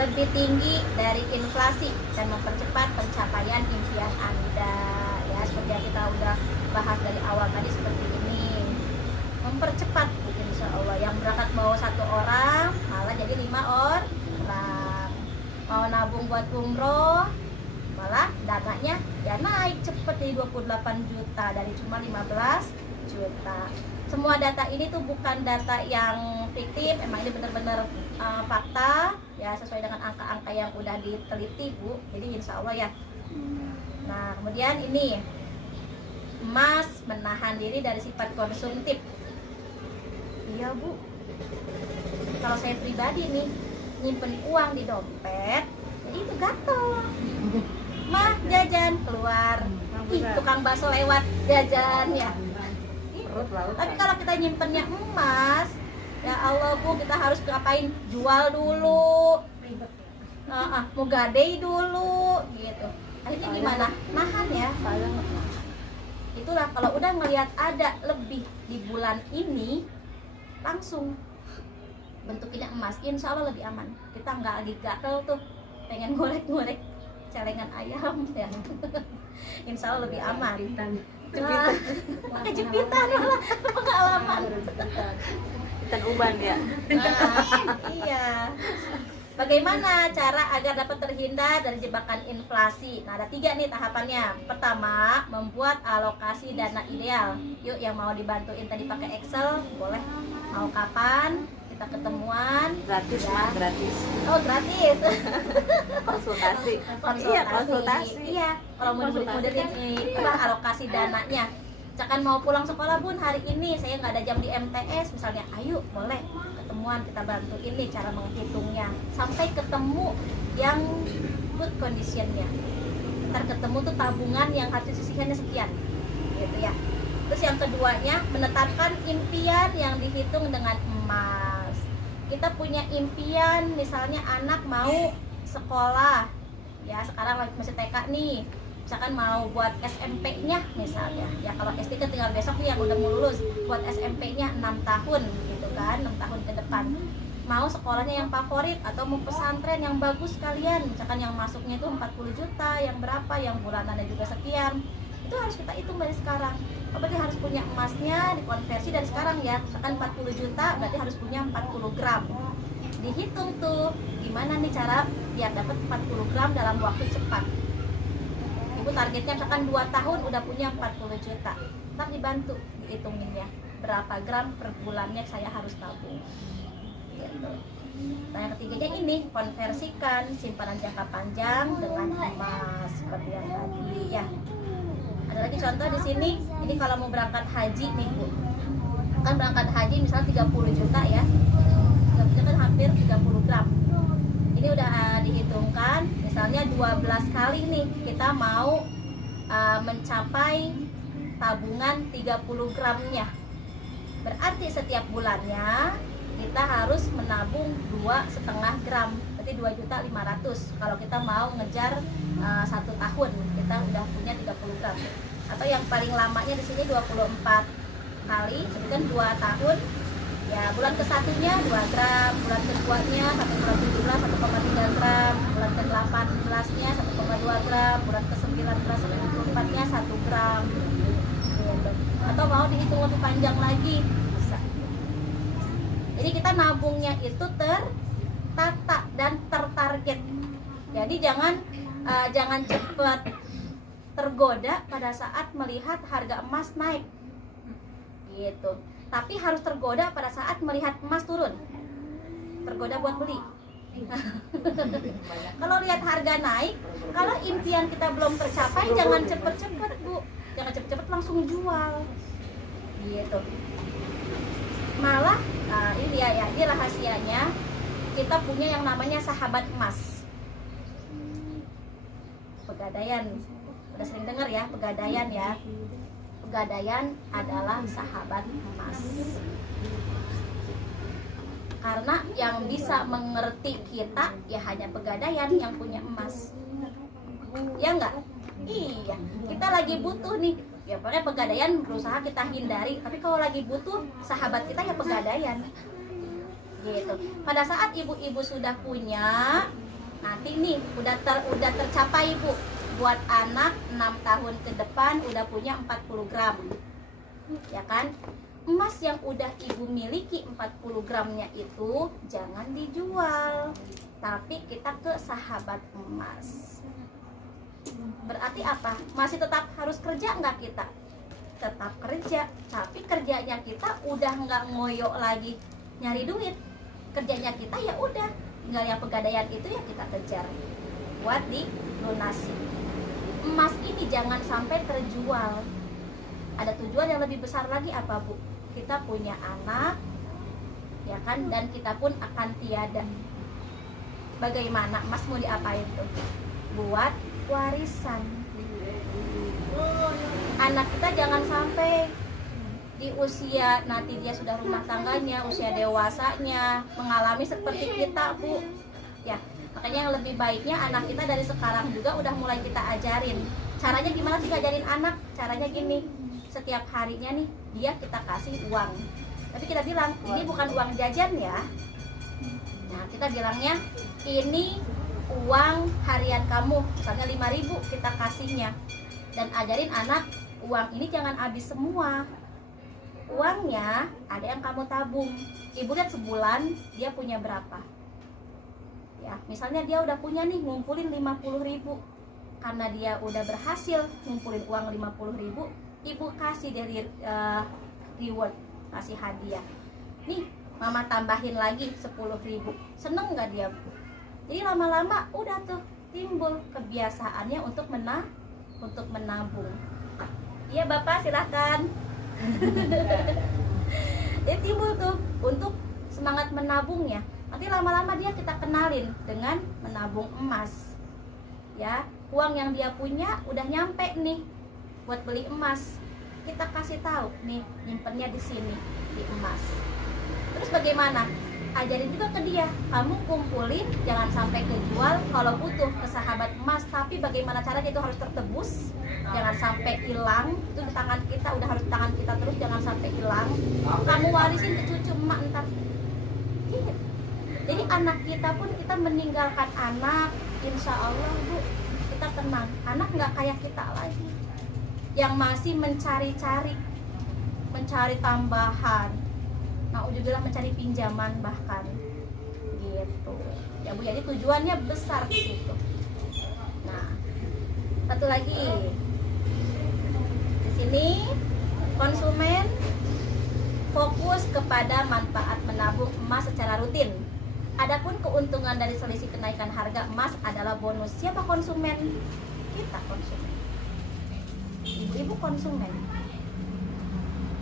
lebih tinggi dari inflasi dan mempercepat pencapaian impian Anda. Ya, seperti yang kita udah bahas dari awal tadi seperti ini. Mempercepat insya Allah. Yang berangkat mau 1 orang malah jadi 5 orang. Mau nabung buat umroh malah dananya ya naik cepet jadi 28 juta dari cuma 15 juta. Semua data ini tuh bukan data yang fiktif, emang ini benar-benar fakta ya, sesuai dengan angka-angka yang udah diteliti Bu. Jadi insya Allah ya. Nah kemudian ini, emas menahan diri dari sifat konsumtif. Iya Bu, kalau saya pribadi nih nyimpen uang di dompet, jadi itu gatel. Mah jajan keluar, tukang bakso lewat jajan ya. Tapi kalau kita nyimpennya emas, ya Allah Bu, kita harus ngapain? Jual dulu, mau gadai dulu, gitu. Akhirnya gimana? Nahan ya. Itulah kalau udah ngelihat ada lebih di bulan ini, langsung bentukinnya emas, insya Allah lebih aman. Kita nggak lagi gatel tuh pengen ngorek-ngorek celengan ayam ya. Insya Allah lebih aman. Pakai jepitan malah pengalaman. Jepitan uban ya. Iya. Bagaimana cara agar dapat terhindar dari jebakan inflasi? Nah ada 3 nih tahapannya. Pertama, membuat alokasi dana ideal. Yuk yang mau dibantuin tadi pakai Excel boleh. Mau kapan? Kita ketemuan Gratis ya. mah, gratis. Oh gratis. Konsultasi. Iya, konsultasi. Iya, kalau mau modernin alokasi dananya. Misalkan mau pulang sekolah Bun hari ini saya nggak ada jam di MTS misalnya, ayo boleh ketemuan kita bantu ini cara menghitungnya sampai ketemu yang good conditionnya. Ntar ketemu tuh tabungan yang harus sisihkannya sekian, gitu ya. Terus yang keduanya menetapkan impian yang dihitung dengan emas. Kita punya impian, misalnya anak mau sekolah, ya sekarang masih TK nih, misalkan mau buat SMP-nya misalnya, ya kalau SD kan tinggal besok nih yang udah mau lulus, buat SMP-nya 6 tahun gitu kan, 6 tahun ke depan. Mau sekolahnya yang favorit atau mau pesantren yang bagus kalian, misalkan yang masuknya itu 40 juta, yang berapa, yang bulanannya juga sekian. Itu harus kita hitung dari sekarang. Berarti harus punya emasnya dikonversi dari sekarang ya. Misalkan 40 juta berarti harus punya 40 gram. Dihitung tuh gimana nih cara biar dapat 40 gram dalam waktu cepat. Ibu targetnya misalkan 2 tahun udah punya 40 juta. Ntar dibantu dihitungin ya berapa gram per bulannya saya harus tabung gitu. Nah yang ketiganya ini, konversikan simpanan jangka panjang dengan emas seperti yang tadi ya. Ada lagi contoh di sini. Ini kalau mau berangkat haji nih Bu, kan berangkat haji misalnya 30 juta ya, 30 juta kan hampir 30 gram. Ini udah dihitungkan, misalnya 12 kali nih kita mau mencapai tabungan 30 gramnya. Berarti setiap bulannya kita harus menabung 2,5 gram, berarti 2.500.000. Kalau kita mau ngejar 1 tahun kita udah punya 30 gram. Atau yang paling lamanya di sini 24 kali, jadi kan 2 tahun Ya, bulan ke-1-nya 2 gram, bulan ke-2-nya 1,17, 1,3 gram, bulan ke-18-nya 1,2 gram, bulan ke-19 sampai 24-nya 1 gram. Gitu. Atau mau dihitung lebih panjang lagi, bisa. Jadi kita nabungnya itu tertata dan tertarget. Jadi jangan cepat tergoda pada saat melihat harga emas naik. Gitu. Tapi harus tergoda pada saat melihat emas turun. Tergoda buat beli. Kalau lihat harga naik, kalau impian kita belum tercapai, jangan cepet-cepet, Bu. Jangan cepet-cepet langsung jual. Gitu. Malah, ini dia ya, ini rahasianya. Kita punya yang namanya sahabat emas. Pegadaian. Udah sering dengar ya, pegadaian ya. Pegadaian adalah sahabat emas. Karena yang bisa mengerti kita ya hanya pegadaian yang punya emas. Ya enggak? Iya, kita lagi butuh nih. Ya pokoknya pegadaian berusaha kita hindari. Tapi kalau lagi butuh, sahabat kita ya pegadaian. Gitu. Pada saat ibu-ibu sudah punya, nanti nih udah tercapai, Bu. Buat anak 6 tahun ke depan udah punya 40 gram. Ya kan? Emas yang udah ibu miliki 40 gramnya itu jangan dijual, tapi kita ke sahabat emas. Berarti apa? Masih tetap harus kerja nggak kita? Tetap kerja, tapi kerjanya kita udah nggak ngoyo lagi nyari duit. Kerjanya kita ya udah, tinggal yang pegadaian itu ya kita kejar buat dilunasi. Emas ini jangan sampai terjual. Ada tujuan yang lebih besar lagi apa, Bu? Kita punya anak, ya kan, dan kita pun akan tiada. Bagaimana emas mau diapain tuh? Buat warisan. Anak kita jangan sampai di usia nanti dia sudah rumah tangganya, usia dewasanya mengalami seperti kita, Bu. Ya, makanya yang lebih baiknya anak kita dari sekarang juga udah mulai kita ajarin. Caranya gimana sih ngajarin anak? Caranya gini, setiap harinya nih dia kita kasih uang. Tapi kita bilang, ini bukan uang jajan ya. Nah, kita bilangnya, ini uang harian kamu. Misalnya 5.000 kita kasihnya. Dan ajarin anak, uang ini jangan habis semua. Uangnya ada yang kamu tabung. Ibu lihat sebulan dia punya berapa. Ya, misalnya dia udah punya nih ngumpulin 50.000. Karena dia udah berhasil ngumpulin uang 50.000, ibu kasih dari reward, kasih hadiah. Nih, mama tambahin lagi 10.000. Seneng nggak dia? Jadi lama-lama udah tuh timbul kebiasaannya untuk menabung. Iya Bapak, silahkan. Jadi timbul tuh untuk semangat menabungnya. Nanti lama-lama dia kita kenalin dengan menabung emas. Ya, uang yang dia punya udah nyampe nih buat beli emas. Kita kasih tahu nih, nyimpennya di sini, di emas. Terus bagaimana? Ajarin juga ke dia, kamu kumpulin, jangan sampai kejual. Kalau butuh ke sahabat emas, tapi bagaimana caranya itu harus tertebus, jangan sampai hilang. Itu di tangan kita, udah harus di tangan kita terus, jangan sampai hilang. Kamu warisin ke cucu emak ntar. Gitu. Jadi anak kita pun, kita meninggalkan anak, insya Allah Bu, kita tenang. Anak nggak kayak kita lagi, yang masih mencari tambahan. Nauzubillah, mencari pinjaman bahkan gitu ya Bu. Jadi tujuannya besar di situ. Nah, satu lagi di sini, konsumen fokus kepada manfaat menabung emas secara rutin. Adapun keuntungan dari selisih kenaikan harga emas adalah bonus. Siapa konsumen? Kita konsumen. Ibu-ibu konsumen.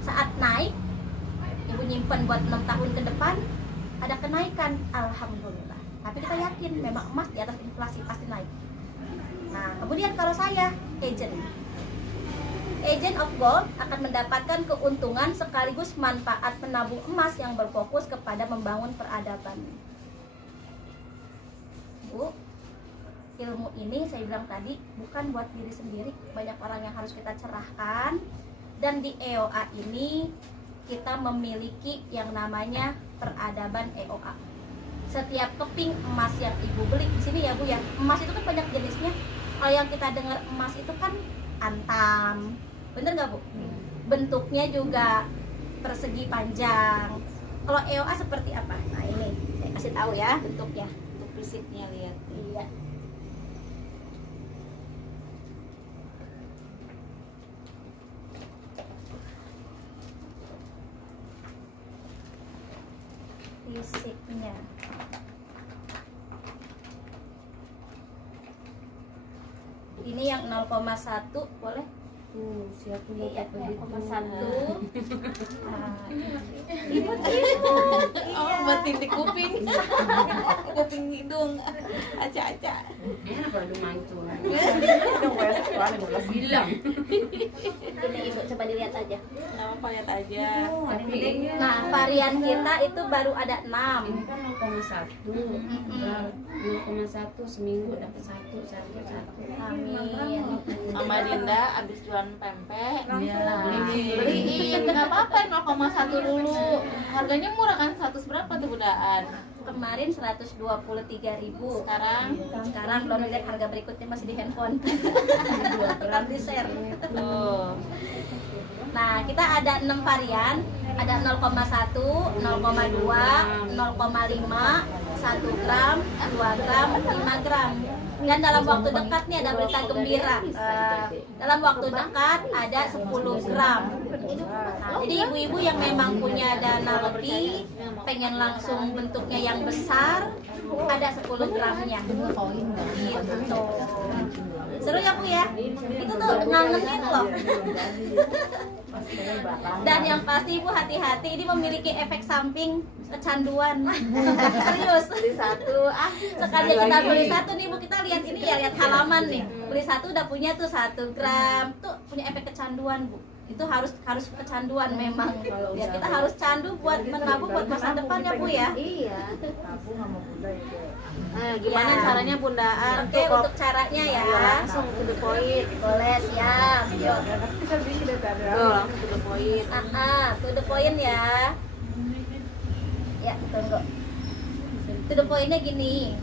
Saat naik, ibu nyimpen buat 6 tahun ke depan, ada kenaikan, alhamdulillah. Tapi kita yakin memang emas di atas inflasi pasti naik. Nah, kemudian kalau saya agent of gold akan mendapatkan keuntungan sekaligus manfaat menabung emas yang berfokus kepada membangun peradaban. Bu, ilmu ini saya bilang tadi bukan buat diri sendiri, banyak orang yang harus kita cerahkan. Dan di EOA ini kita memiliki yang namanya peradaban EOA. Setiap keping emas yang ibu beli di sini ya Bu ya, emas itu kan banyak jenisnya. Kalau yang kita dengar emas itu kan antam, bener nggak Bu? Bentuknya juga persegi panjang. Kalau EOA seperti apa? Nah ini saya kasih tahu ya bentuknya. Untuk prinsipnya lihat. Iya. Fisiknya. Ini yang 0,1 boleh? Siap dulu Iya, begitu. 0,1. Nah, Imut. Oh, batin di kuping. Kuping hidung. Aca-aca. Enak kalau udah mancung. Bilang. ini ibu coba dilihat aja. Nggak apa-apa, lihat aja. Nah, varian kita itu baru ada 6. Ini kan 0,1. 0,1 seminggu dapat satu. Amin. Mama Dinda abis jualan pempek. Iya, Beliin, nggak apa-apa 0,1 dulu. Harganya murah kan, 100 berapa tuh Bundaan? Kemarin 123.000. Sekarang Belum lihat harga berikutnya, masih di handphone. Belum di share. tuh. Nah, kita ada 6 varian. Ada 0,1, 0,2, 0,5, 1 gram, 2 gram, 5 gram. Dan dalam waktu dekat nih ada berita gembira. Dalam waktu dekat ada 10 gram. Nah, jadi ibu-ibu yang memang punya dana lebih, pengen langsung bentuknya yang besar, ada 10 gramnya. Gitu. Seru ya Bu ya? Itu tuh ngangenin loh. Dan yang pasti Ibu hati-hati, ini memiliki efek samping kecanduan. Serius. Beli satu, Sekali kita beli satu nih Bu, kita lihat ini ya, lihat halaman nih. Beli satu udah punya tuh 1 gram, tuh punya efek kecanduan Bu. Itu harus kecanduan memang. Ya kita harus candu buat menabung buat masa depan ya Bu ya. Iya. Nah, gimana Ya. caranya Bundaan? Oke, untuk caranya ya. Langsung to the point. Boleh, siap. Yuk. Tuh, langsung to the point. To the point ya. Ya, tunggu. To the pointnya gini.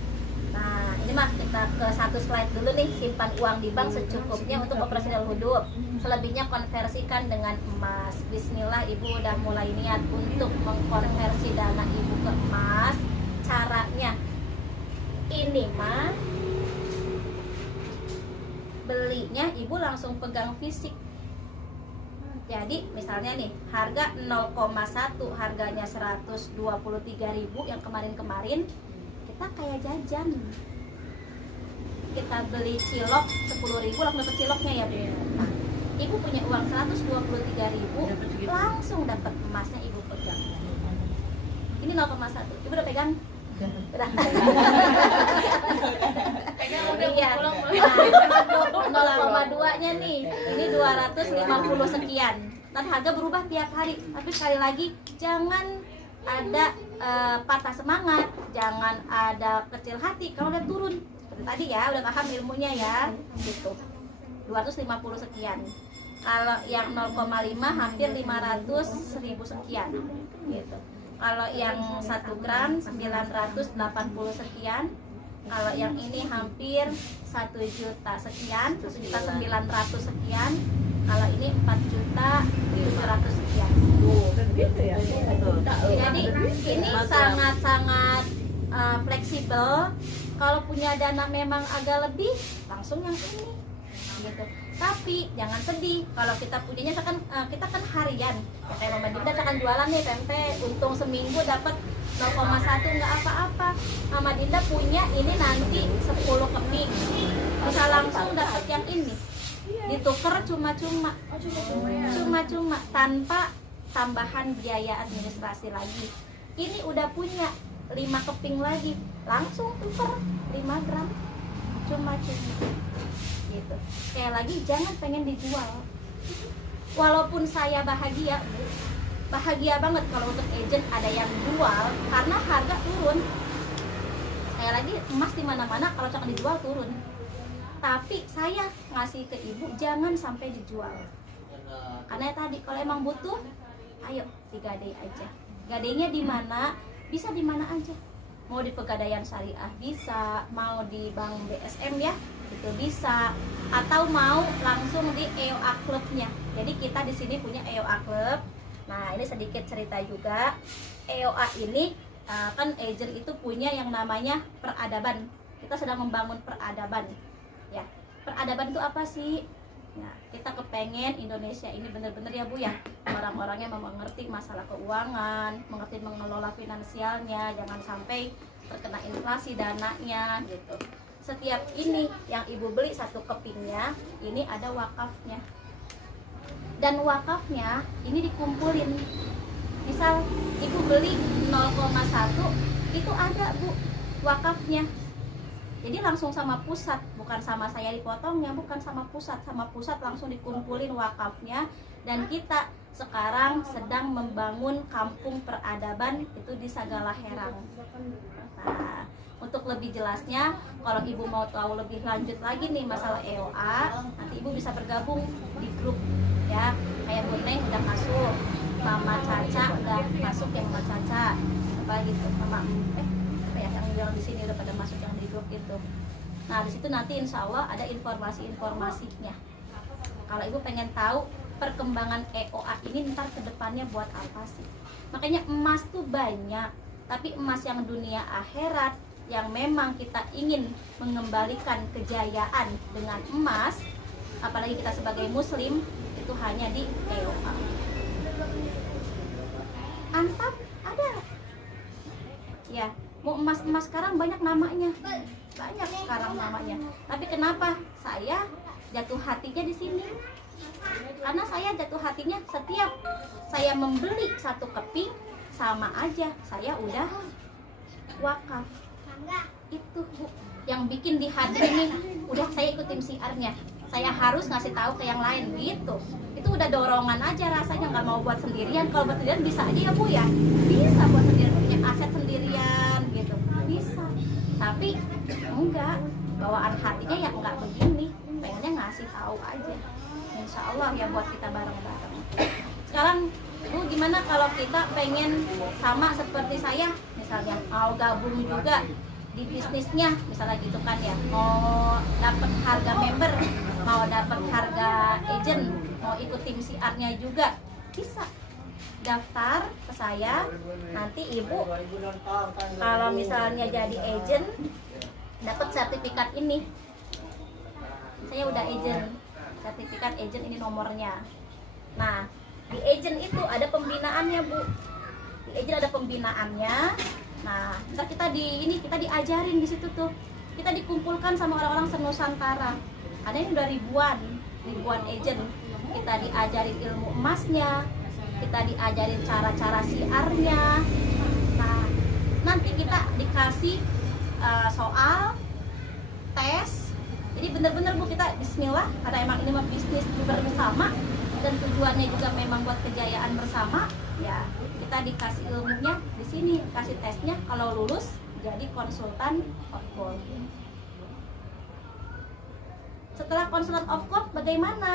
Nah, ini mah kita ke satu slide dulu nih. Simpan uang di bank secukupnya untuk operasional hidup. Selebihnya konversikan dengan emas. Bismillah, Ibu udah mulai niat untuk mengkonversi dana Ibu ke emas. Caranya ini mah belinya Ibu langsung pegang fisik. Jadi misalnya nih harga 0,1 harganya 123.000 yang kemarin-kemarin, kita kayak jajan. Kita beli cilok 10.000 langsung dapat ciloknya ya Bu. Nah, Ibu punya uang 123.000 langsung dapat emasnya Ibu pegang. Ini 0,1. Ibu udah pegang? Udah. Pegang udah Iya. pulang. Nah, 0,2-nya nih, ini 250 sekian. Dan harga berubah tiap hari. Tapi sekali lagi, jangan ada patah semangat, jangan ada kecil hati kalau udah turun. Seperti tadi ya, udah paham ilmunya ya. Gitu. 250 sekian. Kalau yang 0,5 hampir 500.000 sekian. Gitu. Kalau yang 1 gram 980 sekian. Kalau yang ini hampir 1 juta sekian, 1.900 sekian. Kalau ini 4.700 sekian. Jadi ini sangat-sangat fleksibel. Kalau punya dana memang agak lebih, langsung yang ini. Gitu. Tapi jangan sedih kalau kita punyanya kita kan harian. Ya, kayak Mama Dinda akan jualan nih tempe, untung seminggu dapat 0,1 nggak apa-apa. Mama Dinda punya ini nanti 10 keping, bisa langsung dapat yang ini. Ditukar cuma-cuma, tanpa tambahan biaya administrasi lagi. Ini udah punya 5 keping lagi, langsung tukar 5 gram, cuma-cuma. Gitu. Kayak lagi jangan pengen dijual. Walaupun saya bahagia banget kalau untuk agent ada yang jual karena harga turun. Kayak lagi emas di mana-mana kalau cuma dijual turun. Tapi saya ngasih ke Ibu jangan sampai dijual. Karena tadi kalau emang butuh, ayo digadai aja. Gadainya di mana? Bisa di mana aja. Mau di Pegadaian Syariah bisa, mau di Bank BSM ya, itu bisa, atau mau langsung di EOA Clubnya. Jadi kita di sini punya EOA Club. Nah, ini sedikit cerita juga. EOA ini kan agent itu punya yang namanya peradaban. Kita sedang membangun peradaban. Ya, peradaban itu apa sih? Nah, kita kepengen Indonesia ini benar-benar ya Bu ya, orang-orangnya mengerti masalah keuangan, mengerti mengelola finansialnya, jangan sampai terkena inflasi dananya gitu. Setiap ini yang Ibu beli satu kepingnya, ini ada wakafnya. Dan wakafnya ini dikumpulin. Misal Ibu beli 0,1, itu ada Bu wakafnya. Jadi langsung sama pusat, bukan sama saya dipotongnya, bukan sama pusat langsung dikumpulin wakafnya. Dan kita sekarang sedang membangun kampung peradaban itu di Sagala Herang. Nah, untuk lebih jelasnya, kalau Ibu mau tahu lebih lanjut lagi nih masalah EOA, nanti Ibu bisa bergabung di grup ya. Kayak Bu Neng udah masuk, Mama Caca udah masuk ya, Mama Caca, apa gitu, Mama yang di sini udah pada masuk yang di grup itu. Nah, di situ nanti insya Allah ada informasi-informasinya. Kalau Ibu pengen tahu perkembangan EOA ini ntar kedepannya buat apa sih? Makanya emas tuh banyak, tapi emas yang dunia akhirat yang memang kita ingin mengembalikan kejayaan dengan emas, apalagi kita sebagai muslim, itu hanya di EOA. Antap ada ya. Mau emas sekarang banyak namanya, banyak sekarang namanya. Tapi kenapa saya jatuh hatinya di sini? Karena saya jatuh hatinya setiap saya membeli satu keping, sama aja saya udah wakaf. Itu Bu, yang bikin di hati ini, udah saya ikutin siarnya, saya harus ngasih tahu ke yang lain gitu. Itu udah dorongan aja rasanya, nggak mau buat sendirian. Kalau buat sendirian bisa aja ya Bu ya, bisa buat sendirian, punya aset sendirian gitu, bisa. Tapi enggak, bawaan hatinya ya enggak begini, pengennya ngasih tahu aja. Insya Allah ya buat kita bareng-bareng. Sekarang Bu, gimana kalau kita pengen sama seperti saya, misalnya mau gabung juga di bisnisnya, misalnya gitu kan ya, mau dapat harga member, mau dapat harga agent, mau ikut tim siarnya juga bisa. Daftar ke saya, nanti Ibu kalau misalnya jadi agent dapat sertifikat ini. Saya udah agent, sertifikat agent ini nomornya. Nah, di agent itu ada pembinaannya Bu. Di agent ada pembinaannya. Nah, ntar kita kita diajarin di situ tuh. Kita dikumpulkan sama orang-orang senusantara. Ada yang udah ribuan agent. Kita diajarin ilmu emasnya, kita diajarin cara-cara siarnya. Nah, nanti kita dikasih soal, tes. Jadi bener-bener Bu, kita bismillah, karena emang ini mah bisnis bersama dan tujuannya juga memang buat kejayaan bersama. Ya, kita dikasih ilmunya di sini, kasih tesnya. Kalau lulus jadi konsultan of gold. Setelah konsultan of gold bagaimana?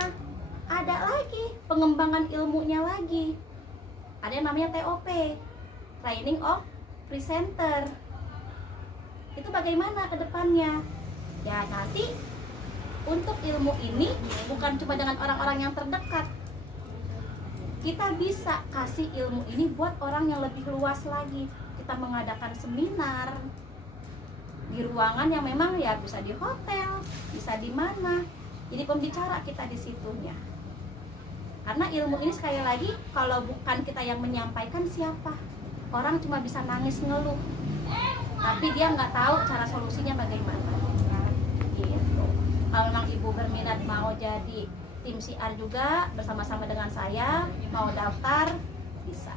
Ada lagi pengembangan ilmunya lagi. Ada yang namanya TOP, Training of Presenter. Itu bagaimana ke depannya? Ya nanti untuk ilmu ini bukan cuma dengan orang-orang yang terdekat. Kita bisa kasih ilmu ini buat orang yang lebih luas lagi. Kita mengadakan seminar di ruangan yang memang ya bisa di hotel, bisa di mana. Jadi pembicara kita di situnya. Karena ilmu ini sekali lagi kalau bukan kita yang menyampaikan, siapa? Orang cuma bisa nangis ngeluh, tapi dia nggak tahu cara solusinya bagaimana. Gitu. Kalau memang Ibu berminat mau jadi tim CR juga bersama-sama dengan saya, mau daftar bisa.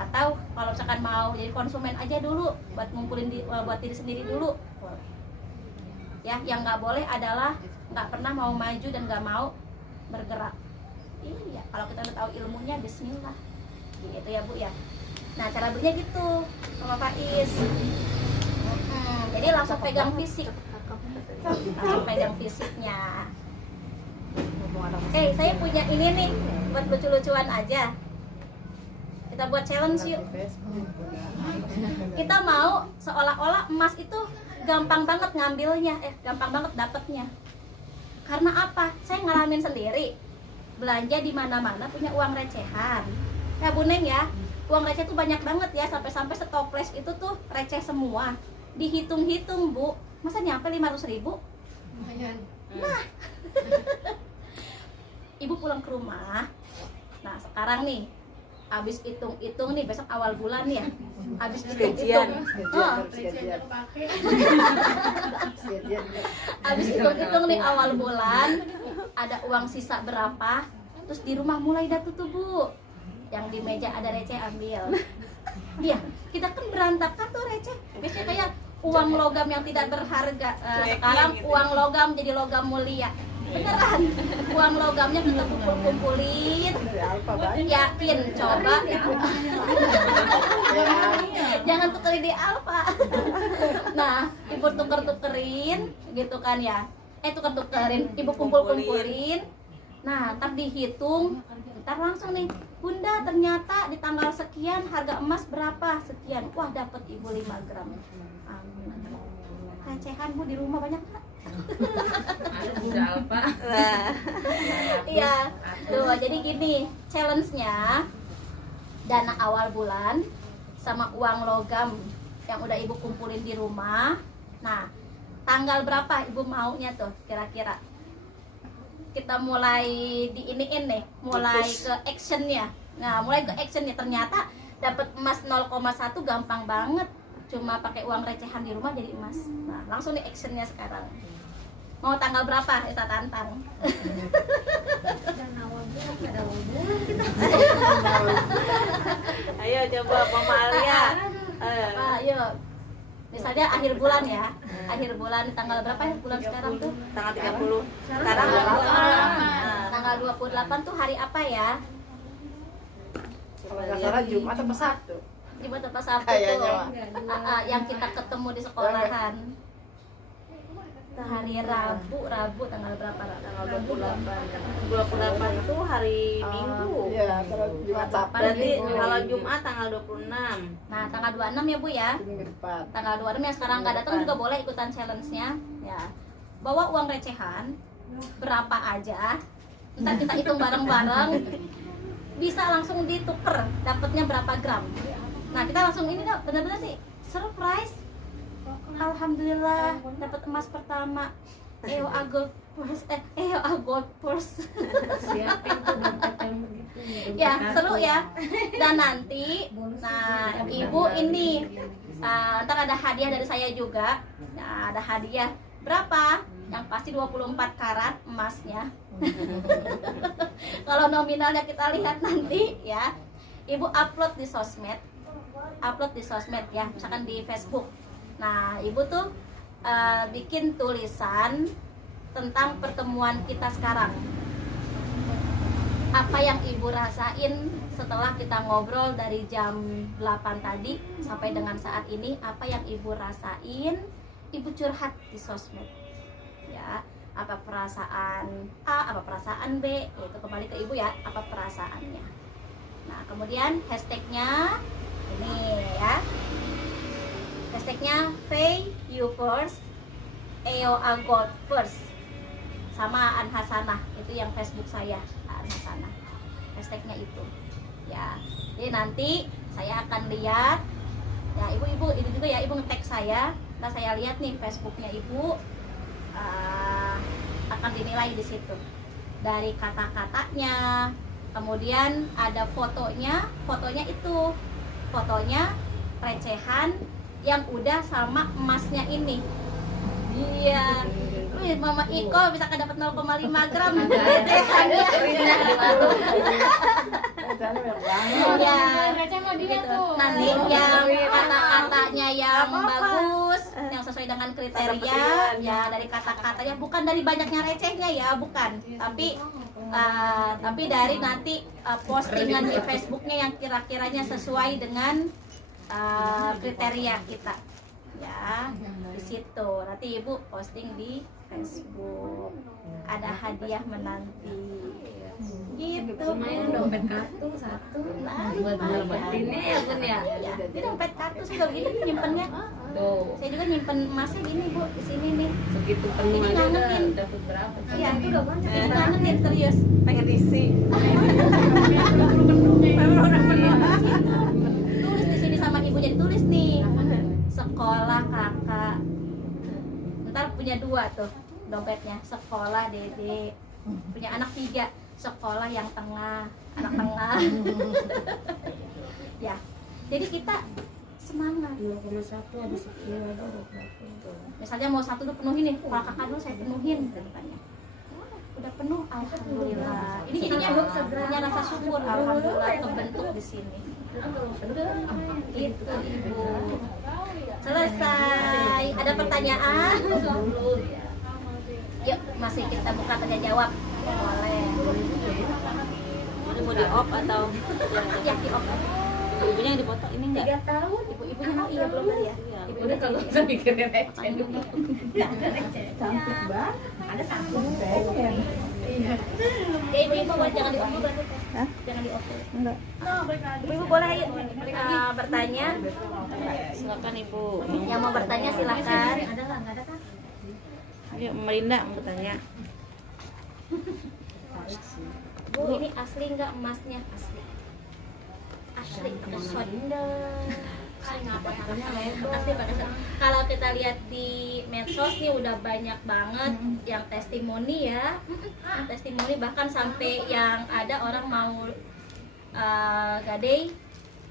Atau kalau misalkan mau jadi konsumen aja dulu, buat ngumpulin buat diri sendiri dulu, boleh. Ya, yang nggak boleh adalah nggak pernah mau maju dan nggak mau bergerak. Iya, kalau kita udah tahu ilmunya, bismillah. Gitu ya Bu ya. Nah, cara belinya gitu, sama Faiz. Jadi langsung pegang fisik. Langsung pegang fisiknya. Oke, saya punya ini nih buat lucu-lucuan aja. Kita buat challenge yuk. Kita mau seolah-olah emas itu gampang banget ngambilnya, gampang banget dapetnya. Karena apa? Saya ngalamin sendiri. Belanja di mana-mana punya uang recehan. Ya Bu Neng ya, uang receh tuh banyak banget ya, sampai-sampai setoples itu tuh receh semua. Dihitung-hitung Bu, masa nyampe 500.000? Lumayan. Nah, Ibu pulang ke rumah. Nah sekarang nih, abis hitung-hitung nih, besok awal bulan ya, abis hitung-hitung, abis hitung-hitung nih awal bulan, ada uang sisa berapa, terus di rumah mulai dah tuh Bu, yang di meja ada receh ambil. Iya, kita kan berantakan tuh receh, biasanya kayak uang logam yang tidak berharga, sekarang uang logam jadi logam mulia. Beneran, uang logamnya kita kumpul-kumpulin. Yakin, coba ya. Jangan tukerin di Alfa. Nah, Ibu tuker-tukerin gitu kan ya. Tuker-tukerin, Ibu kumpul-kumpulin. Nah, ntar dihitung, ntar langsung nih, Bunda ternyata di tanggal sekian harga emas berapa? Sekian. Wah, dapat Ibu 5 gram. Amin. Recehan Bu di rumah banyak nggak? Ada bisa Alfa. Iya, tuh jadi gini challenge-nya, dana awal bulan sama uang logam yang udah Ibu kumpulin di rumah. Nah, tanggal berapa Ibu maunya tuh kira-kira? Kita mulai diiniin nih, mulai ke actionnya. Nah, mulai ke actionnya, ternyata dapat emas 0,1 gampang banget. Cuma pakai uang recehan di rumah jadi emas. Nah, langsung nih actionnya sekarang. Mau tanggal berapa? Kita tantang. Ayo coba Mama Alia. Ayo. Misalnya akhir bulan ya. Akhir bulan tanggal berapa ya bulan sekarang tuh? Tanggal 30. Sekarang Tanggal 28 tuh hari apa ya? Kalau nggak salah Jumat atau Sabtu. Jumat atau Sabtu Kayaknya, tuh. Mak. Yang kita ketemu di sekolahan. Hari Rabu tanggal berapa? tanggal 28 itu hari Minggu. Iya, kalau Jumat Sabtu. Berarti Minggu. kalau Jumat tanggal 26. Nah, tanggal 26 ya Bu ya. Minggu depan. Tanggal 26 yang sekarang nggak datang juga boleh ikutan challenge-nya ya. Bawa uang recehan berapa aja. Ntar kita hitung bareng-bareng. Bisa langsung dituker, dapatnya berapa gram. Nah, kita langsung ini dah, bener-bener sih surprise. Alhamdulillah dapat emas pertama. EOA Gold Purse, EOA Gold Purse. Siapin tuh dompet yang begitu. Ya, seru ya. Dan nanti, nah Ibu ini, ntar ada hadiah dari saya juga. Nah, ada hadiah berapa? Yang pasti 24 karat emasnya. Kalau nominalnya kita lihat nanti ya. Ibu upload di sosmed ya, misalkan di Facebook. Nah, Ibu tuh bikin tulisan tentang pertemuan kita sekarang. Apa yang Ibu rasain setelah kita ngobrol dari jam 8 tadi sampai dengan saat ini, apa yang Ibu rasain? Ibu curhat di sosmed. Ya, apa perasaan A, apa perasaan B, itu kembali ke Ibu ya, apa perasaannya. Nah, kemudian hashtagnya ini ya. Hashtagnya Pay You First, EOA Gold First, sama An Hasanah, itu yang Facebook saya, An Hasanah. Hashtagnya itu ya. Jadi nanti saya akan lihat ya, ibu-ibu itu juga ya, Ibu nge-tag saya. Nah, saya lihat nih Facebooknya Ibu, akan dinilai di situ dari kata-katanya. Kemudian ada fotonya itu fotonya recehan yang udah sama emasnya ini. Iya. Wih, Mama Iko bisa dapat 0,5 gram recehannya. Iya. Receh mau dia Gitu. tuh. Nanti yang kata-katanya yang bagus, yang sesuai dengan kriteria ya, dari kata-katanya, bukan dari banyaknya recehnya ya, bukan. Tapi dari nanti postingan di Facebooknya yang kira-kiranya sesuai dengan kriteria kita ya. Di situ nanti Ibu posting di Facebook, ada hadiah menanti. Gitu. Lumayan dompet kartu satu. Buat ngebatinnya ya Bun ya. Ya, ini dompet kartu sudah begini nyimpennya. Tuh, Saya juga nyimpen emasnya gini Bu, di sini nih. segitu penuh Ini aja udah ngangetin. dapat berapa? Iya, itu udah banyak. Ini ngangetin serius. Pengen isi. Tulis di sini sama ibunya ditulis nih. Sekolah kakak. Ntar punya 2 tuh dompetnya. Sekolah Dede. Punya anak 3. Sekolah yang tengah, anak tengah. Ya. Jadi kita semangat. 2,1 ada sekian ada berapa? Misalnya mau 1 dulu penuhin nih. Kalau kakak dulu saya penuhin depannya. Udah penuh, alhamdulillah. Ini jadinya punya rasa syukur, alhamdulillah kebentuk di sini. Gitu ibu. Selesai. Ada pertanyaan? Yuk, masih kita buka tanya jawab. Boleh. Ini mau di off atau Ya, di off. ibunya yang dipotong ini enggak? 3 tahun. Ibu-ibunya mau iya belum kali ya? Udah kalau usah mikirin receh dulu. Cantik banget. Ada satu pengen. Ya, ibu-ibu boleh jangan di off dulu berarti. Hah? Jangan di off dulu. Enggak. Ibu-ibu boleh ayo bertanya. Silakan Ibu. Yang mau bertanya silakan. Ada lah, nggak ada kan? Ayo Melinda mau bertanya. Bu, ini asli nggak emasnya? Asli. Asli pakai sonda. Asli pakai sonda. Kalau kita lihat di medsos nih udah banyak banget yang testimoni ya. Testimoni bahkan sampai yang ada orang mau gadai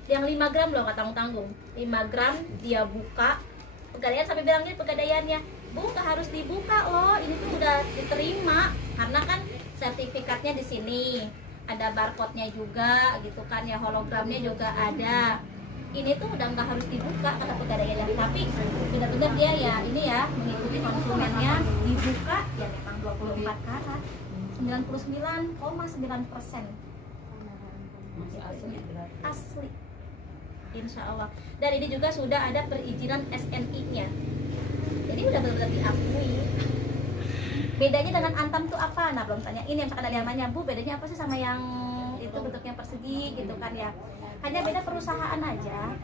yang 5 gram loh nggak tanggung-tanggung. 5 gram dia buka pegadaian sampai bilang gini pegadaiannya, Bu nggak harus dibuka loh, ini tuh udah diterima karena kan sertifikatnya di sini, ada barcode-nya juga gitu kan ya, hologramnya juga ada. Ini tuh udah nggak harus dibuka kata pegadaiannya, tapi benar-benar dia ya ini ya mengikuti konsumennya dibuka ya memang 24 karat 99,9%. Asli. Insya Allah. Dan ini juga sudah ada perizinan SNI-nya. Jadi udah benar-benar diakui. Bedanya dengan Antam tuh apa? Nah belum tanya. Ini yang ada namanya Bu. Bedanya apa sih sama yang itu bentuknya persegi gitu kan ya? Hanya beda perusahaan aja.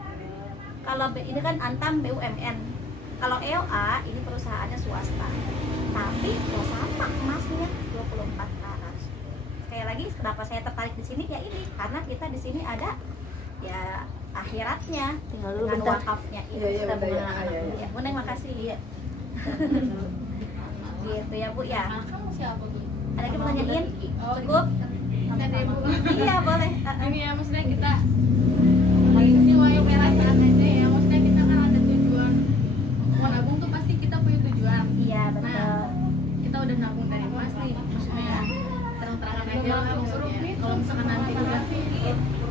Kalau ini kan Antam BUMN. Kalau EOA ini perusahaannya swasta. Tapi ya sama emasnya 24 karat. Sekali lagi kenapa saya tertarik di sini ya ini karena kita di sini ada ya akhiratnya Tinggal dulu dengan bentar. wakafnya itu Iya, iya, kita bentar, ya. anak-anak. Iya, iya. Ya, Bu Neng makasih ya. Gitu ya Bu ya. Kamu siapa Bu? Ada lagi mau nanyain? Cukup? Bisa deh Bu. Iya boleh. Ini ya maksudnya kita lagi sih wayo perasaan aja ya. Maksudnya kita kan ada tujuan. Mau nabung tuh pasti kita punya tujuan. Iya betul. Kita udah nabung dari emas nih. Maksudnya terang-terangan aja lah maksudnya. Kalau misalkan nanti udah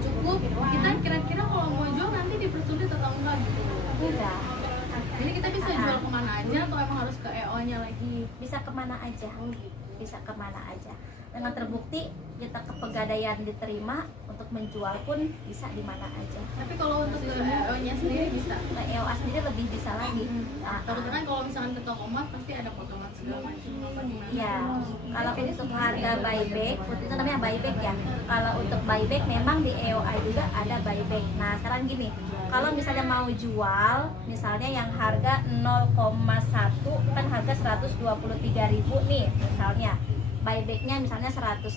cukup, kita kira-kira kalau mau jual nanti dipersulit atau enggak gitu. Enggak. Jadi kita bisa jual kemana aja atau emang harus ke EO-nya lagi? Bisa kemana aja. Oh gitu. Bisa kemana aja. Dengan terbukti kita ke pegadaian diterima untuk menjual pun bisa di mana aja. Tapi kalau untuk ke EO-nya sendiri bisa. Nah, EOA sendiri lebih bisa lagi. Nah, Takutnya kan kalau misalkan ke toko emas pasti ada potongan segala macam apa gimana? ya, kalau untuk harga buyback, itu namanya buyback ya. Kalau untuk buyback memang di EOA juga ada buyback. Nah, sekarang gini, kalau misalnya mau jual, misalnya yang harga 0,1 kan harga 123.000 nih, misalnya. Buybacknya misalnya 110.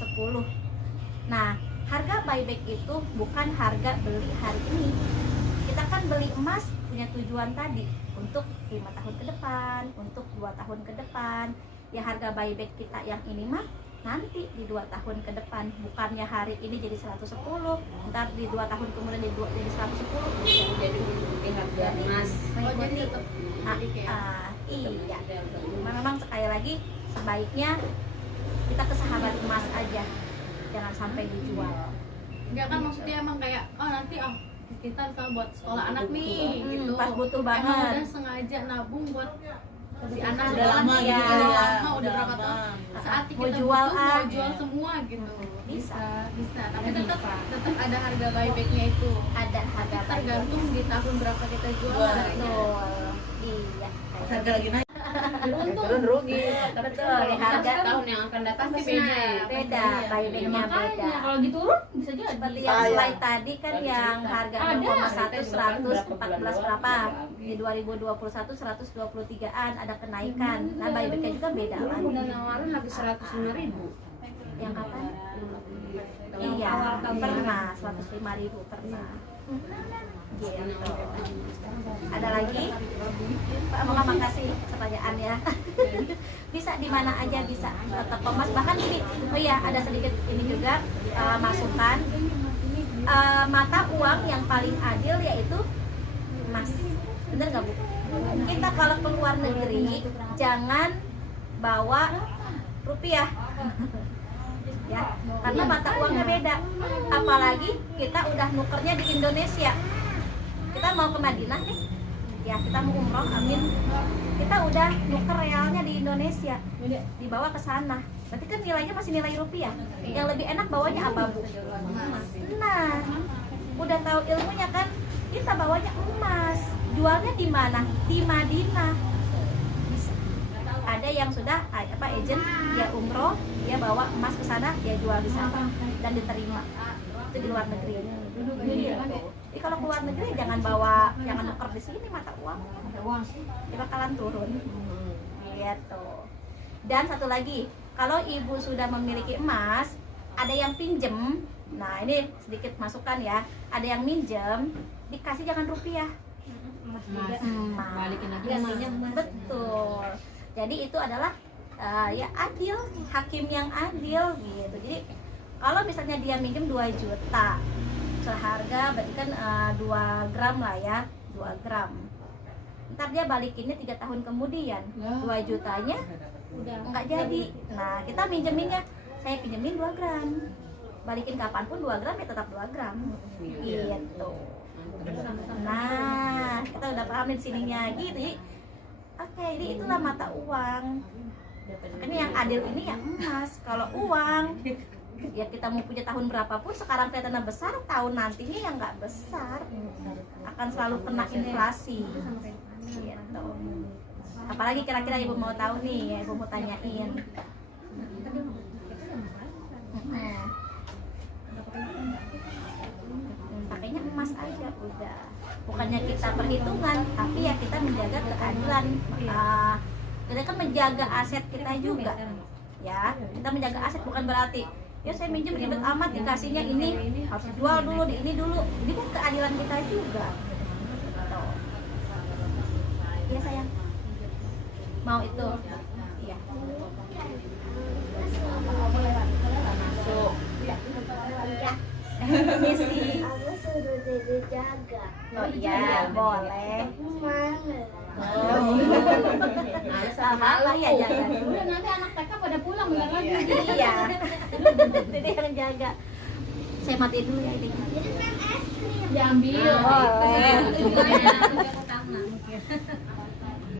Nah, harga buyback itu bukan harga beli hari ini. Kita kan beli emas punya tujuan tadi untuk 5 tahun ke depan, untuk 2 tahun ke depan. Ya harga buyback kita yang ini mah nanti di 2 tahun ke depan, bukannya hari ini jadi 110, ntar di 2 tahun kemudian jadi 110. Jadi mengikuti harga emas. Oh jadi Mengikuti tetap iya. Memang sekali lagi sebaiknya kita ke sahabat emas aja, jangan sampai dijual. enggak kan maksudnya emang kayak oh nanti kita harus buat sekolah anak nih gitu. Pas butuh Emang banget. udah sengaja nabung buat si anak Udah lama gitu, gitu udah ya. lama udah berapa tahun saat Mau kita jual, butuh mau ah. jual semua gitu. Bisa. Bisa tapi tetap ada harga buybacknya itu. Ada harga Tergantung di tahun berapa kita jual. betul. Iya. Harga lagi naik. Turun rugi. Betul, di harga Tahun yang akan datang pasti beda. beda, buybacknya beda. Makanya kalau diturun bisa jadi. Seperti yang slide tadi kan yang harga 6,1 114 berapa? Di 2021 123-an ada kenaikan. Nah, buybacknya juga beda lagi. Udah nawarin lagi 105.000. Yang kapan? Iya, pernah 105.000 pernah. Gitu. Ada lagi? Pak, makasih pertanyaan ya. Bisa di mana aja bisa toko emas, bahkan ini. Oh iya, ada sedikit ini juga masukan. Mata uang yang paling adil yaitu emas. Bener nggak Bu? Kita kalau ke luar negeri jangan bawa rupiah. Ya, karena mata uangnya beda. Apalagi kita udah nukernya di Indonesia. Kita mau ke Madinah nih. Ya, kita mau umroh, amin. Kita udah nuker realnya di Indonesia. Dibawa ke sana. Berarti kan nilainya masih nilai rupiah. Yang lebih enak bawanya apa, Bu? Nah, udah tahu ilmunya kan? Kita bawanya emas. Jualnya di mana? Di Madinah. Bisa. Ada yang sudah agent dia umroh, dia bawa emas ke sana, dia jual di sana dan diterima. Itu di luar negeri. Jadi kalau keluar negeri jangan nuker di sini mata uang. Dia bakalan turun. Gitu. Dan satu lagi, kalau ibu sudah memiliki emas, ada yang pinjem. Nah, ini sedikit masukan ya. Ada yang minjem, dikasih jangan rupiah. Emas. Balikin lagi Emas. Betul. Jadi itu adalah ya adil, hakim yang adil gitu. Jadi kalau misalnya dia minjem 2 juta seharga berarti kan 2 gram lah ya, 2 gram. Ntar dia balikinnya 3 tahun kemudian, 2 jutanya udah nggak jadi. Nah, kita minjeminnya, saya pinjemin 2 gram, balikin kapanpun 2 gram ya tetap 2 gram gitu. Nah, kita udah paham di sininya gitu. Jadi, oke, jadi itulah mata uang. Ini yang adil ini ya emas. Kalau uang ya kita mau punya tahun berapapun, sekarang kelihatannya besar, tahun nantinya yang nggak besar, akan selalu kena inflasi gitu. Apalagi kira-kira ibu mau tahu nih, ibu mau tanyain. Pakainya emas aja udah, bukannya kita perhitungan, tapi ya kita menjaga keadilan. Kita kan menjaga aset kita juga ya, kita menjaga aset bukan berarti ya saya minjem ribet amat dikasihnya ini harus jual dulu di ini dulu. Ini kan keadilan kita juga. Tuh. Iya sayang. Mau itu? Iya. Masuk. Ya. Misi. Aku suruh Dede jaga. Oh iya, boleh. Sama Apa ya jaga? Udah nanti anak TK pada pulang bentar lagi. Iya. Jadi yang jaga. Saya matiin dulu ya ini. Diambil. Boleh. Ujungnya ke tangan.